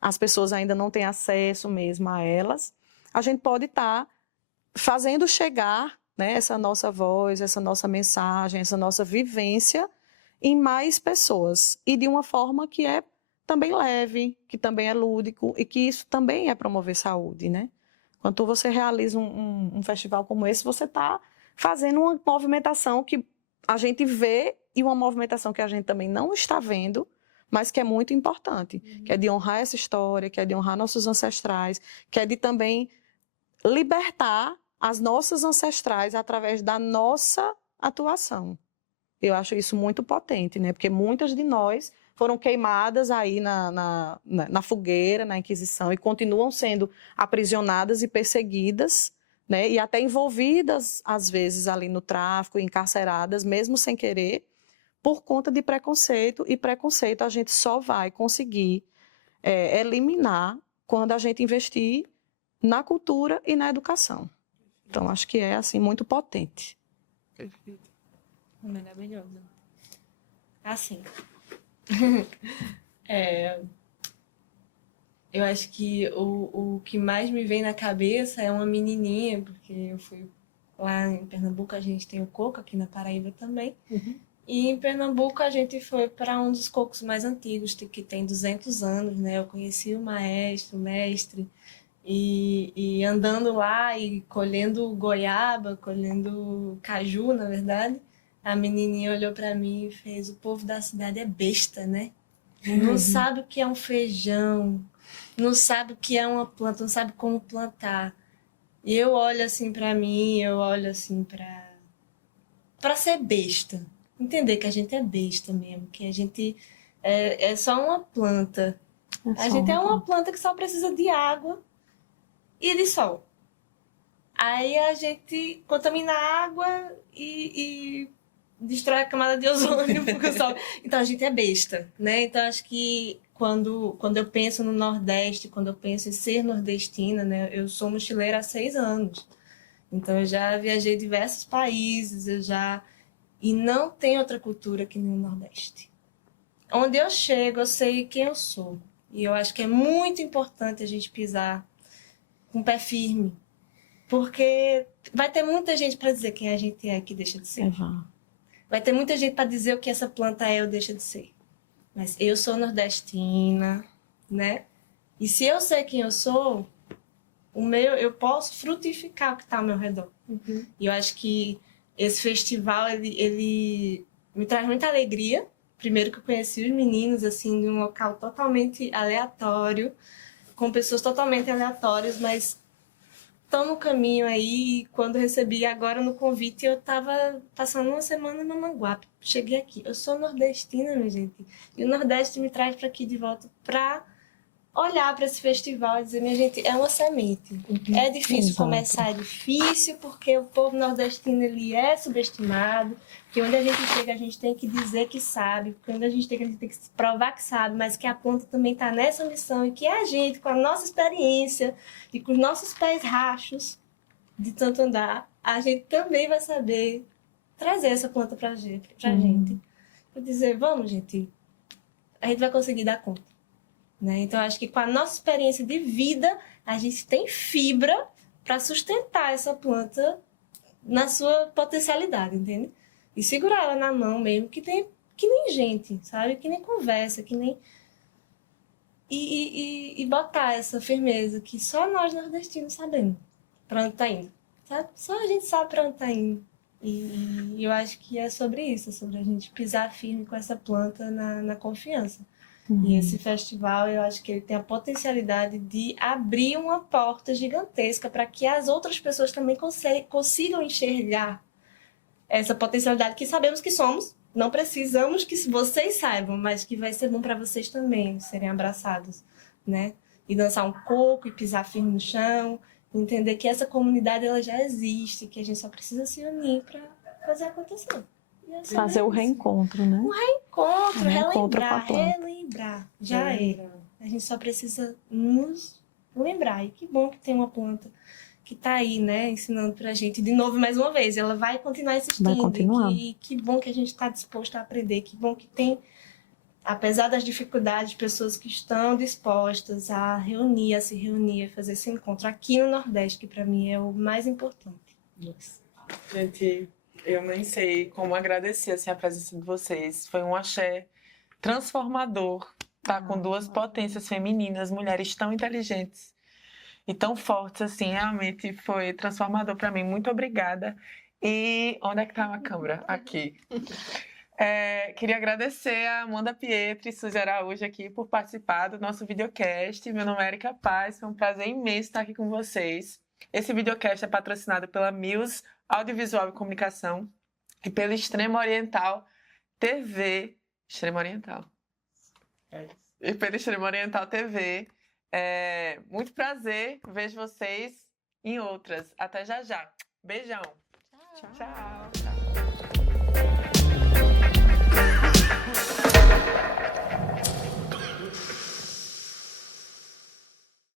as pessoas ainda não têm acesso mesmo a elas. A gente pode estar fazendo chegar, né, essa nossa voz, essa nossa mensagem, essa nossa vivência em mais pessoas. E de uma forma que é também leve, que também é lúdico e que isso também é promover saúde, né? Quando você realiza um festival como esse, você está fazendo uma movimentação que a gente vê e uma movimentação que a gente também não está vendo, mas que é muito importante, que é de honrar essa história, que é de honrar nossos ancestrais, que é de também libertar as nossas ancestrais através da nossa atuação. Eu acho isso muito potente, né? Porque muitas de nós foram queimadas aí na fogueira, na Inquisição, e continuam sendo aprisionadas e perseguidas, né? E até envolvidas, às vezes, ali no tráfico, encarceradas, mesmo sem querer, por conta de preconceito. E preconceito a gente só vai conseguir eliminar quando a gente investir na cultura e na educação. Então, acho que é, assim, muito potente. Perfeito. Maravilhoso. Assim, eu acho que o que mais me vem na cabeça é uma menininha, porque eu fui lá em Pernambuco, a gente tem o coco, aqui na Paraíba também. E em Pernambuco a gente foi para um dos cocos mais antigos, que tem 200 anos, né? Eu conheci o maestro, o mestre, e andando lá e colhendo goiaba, colhendo caju, na verdade, a menininha olhou para mim e fez: o povo da cidade é besta, né? Não sabe o que é um feijão, não sabe o que é uma planta, não sabe como plantar. E eu olho assim para mim, eu olho assim para ser besta. Entender que a gente é besta mesmo, que a gente é só uma planta. A gente é uma planta que só precisa de água e de sol. Aí a gente contamina a água e destrói a camada de ozônio porque o sol... Então a gente é besta, né? Então acho que quando eu penso no Nordeste, quando eu penso em ser nordestina, né? Eu sou mochileira há 6 anos. Então eu já viajei diversos países, e não tem outra cultura que nem o Nordeste. Onde eu chego, eu sei quem eu sou. E eu acho que é muito importante a gente pisar com o pé firme. Porque vai ter muita gente para dizer quem a gente é que deixa de ser. Vai ter muita gente para dizer o que essa planta é ou deixa de ser. Mas eu sou nordestina, né? E se eu sei quem eu sou, eu posso frutificar o que está ao meu redor. E eu acho que esse festival, ele me traz muita alegria. Primeiro que eu conheci os meninos, assim, de um local totalmente aleatório, com pessoas totalmente aleatórias, mas estão no caminho aí. Quando recebi agora no convite, eu estava passando uma semana no Manguape. Cheguei aqui. Eu sou nordestina, minha gente. E o Nordeste me traz para aqui de volta para olhar para esse festival e dizer: minha gente, é uma semente. É difícil começar, é difícil, porque o povo nordestino ele é subestimado, que onde a gente chega a gente tem que dizer que sabe, porque onde a gente tem que provar que sabe, mas que a planta também está nessa missão e que a gente, com a nossa experiência e com os nossos pés rachos de tanto andar, a gente também vai saber trazer essa planta para gente. Para dizer: vamos, gente, a gente vai conseguir dar conta. Né? Então, acho que com a nossa experiência de vida, a gente tem fibra para sustentar essa planta na sua potencialidade, entende? E segurar ela na mão mesmo, que nem gente, sabe? Que nem conversa, que nem... E botar essa firmeza que só nós nordestinos sabemos para onde tá indo, sabe? Só a gente sabe para onde tá indo. E eu acho que é sobre isso, é sobre a gente pisar firme com essa planta na confiança. E esse festival, eu acho que ele tem a potencialidade de abrir uma porta gigantesca para que as outras pessoas também consigam enxergar essa potencialidade que sabemos que somos. Não precisamos que vocês saibam, mas que vai ser bom para vocês também serem abraçados, né? E dançar um pouco, e pisar firme no chão, entender que essa comunidade ela já existe, que a gente só precisa se unir para fazer acontecer. Fazer o reencontro, né? Reencontro, com a planta. relembrar. Já é. A gente só precisa nos lembrar. E que bom que tem uma planta que tá aí, né, ensinando pra gente de novo, mais uma vez. Ela vai continuar existindo. Vai continuar. E que bom que a gente está disposto a aprender. Que bom que tem, apesar das dificuldades, pessoas que estão dispostas a se reunir, a fazer esse encontro aqui no Nordeste, que para mim é o mais importante. Gente, eu nem sei como agradecer assim, a presença de vocês. Foi um axé transformador, tá? Com duas potências femininas, mulheres tão inteligentes e tão fortes, assim, realmente foi transformador para mim. Muito obrigada. E onde é que tá a câmera? Aqui. Queria agradecer a Amanda Pietri e Suzy Araújo aqui por participar do nosso videocast. Meu nome é Erika Paz, foi um prazer imenso estar aqui com vocês. Esse videocast é patrocinado pela Mills Audiovisual e Comunicação e pela Extrema Oriental TV. Extrema Oriental. E pela Extrema Oriental TV. Muito prazer, vejo vocês em outras. Até já já. Beijão. Tchau. Tchau.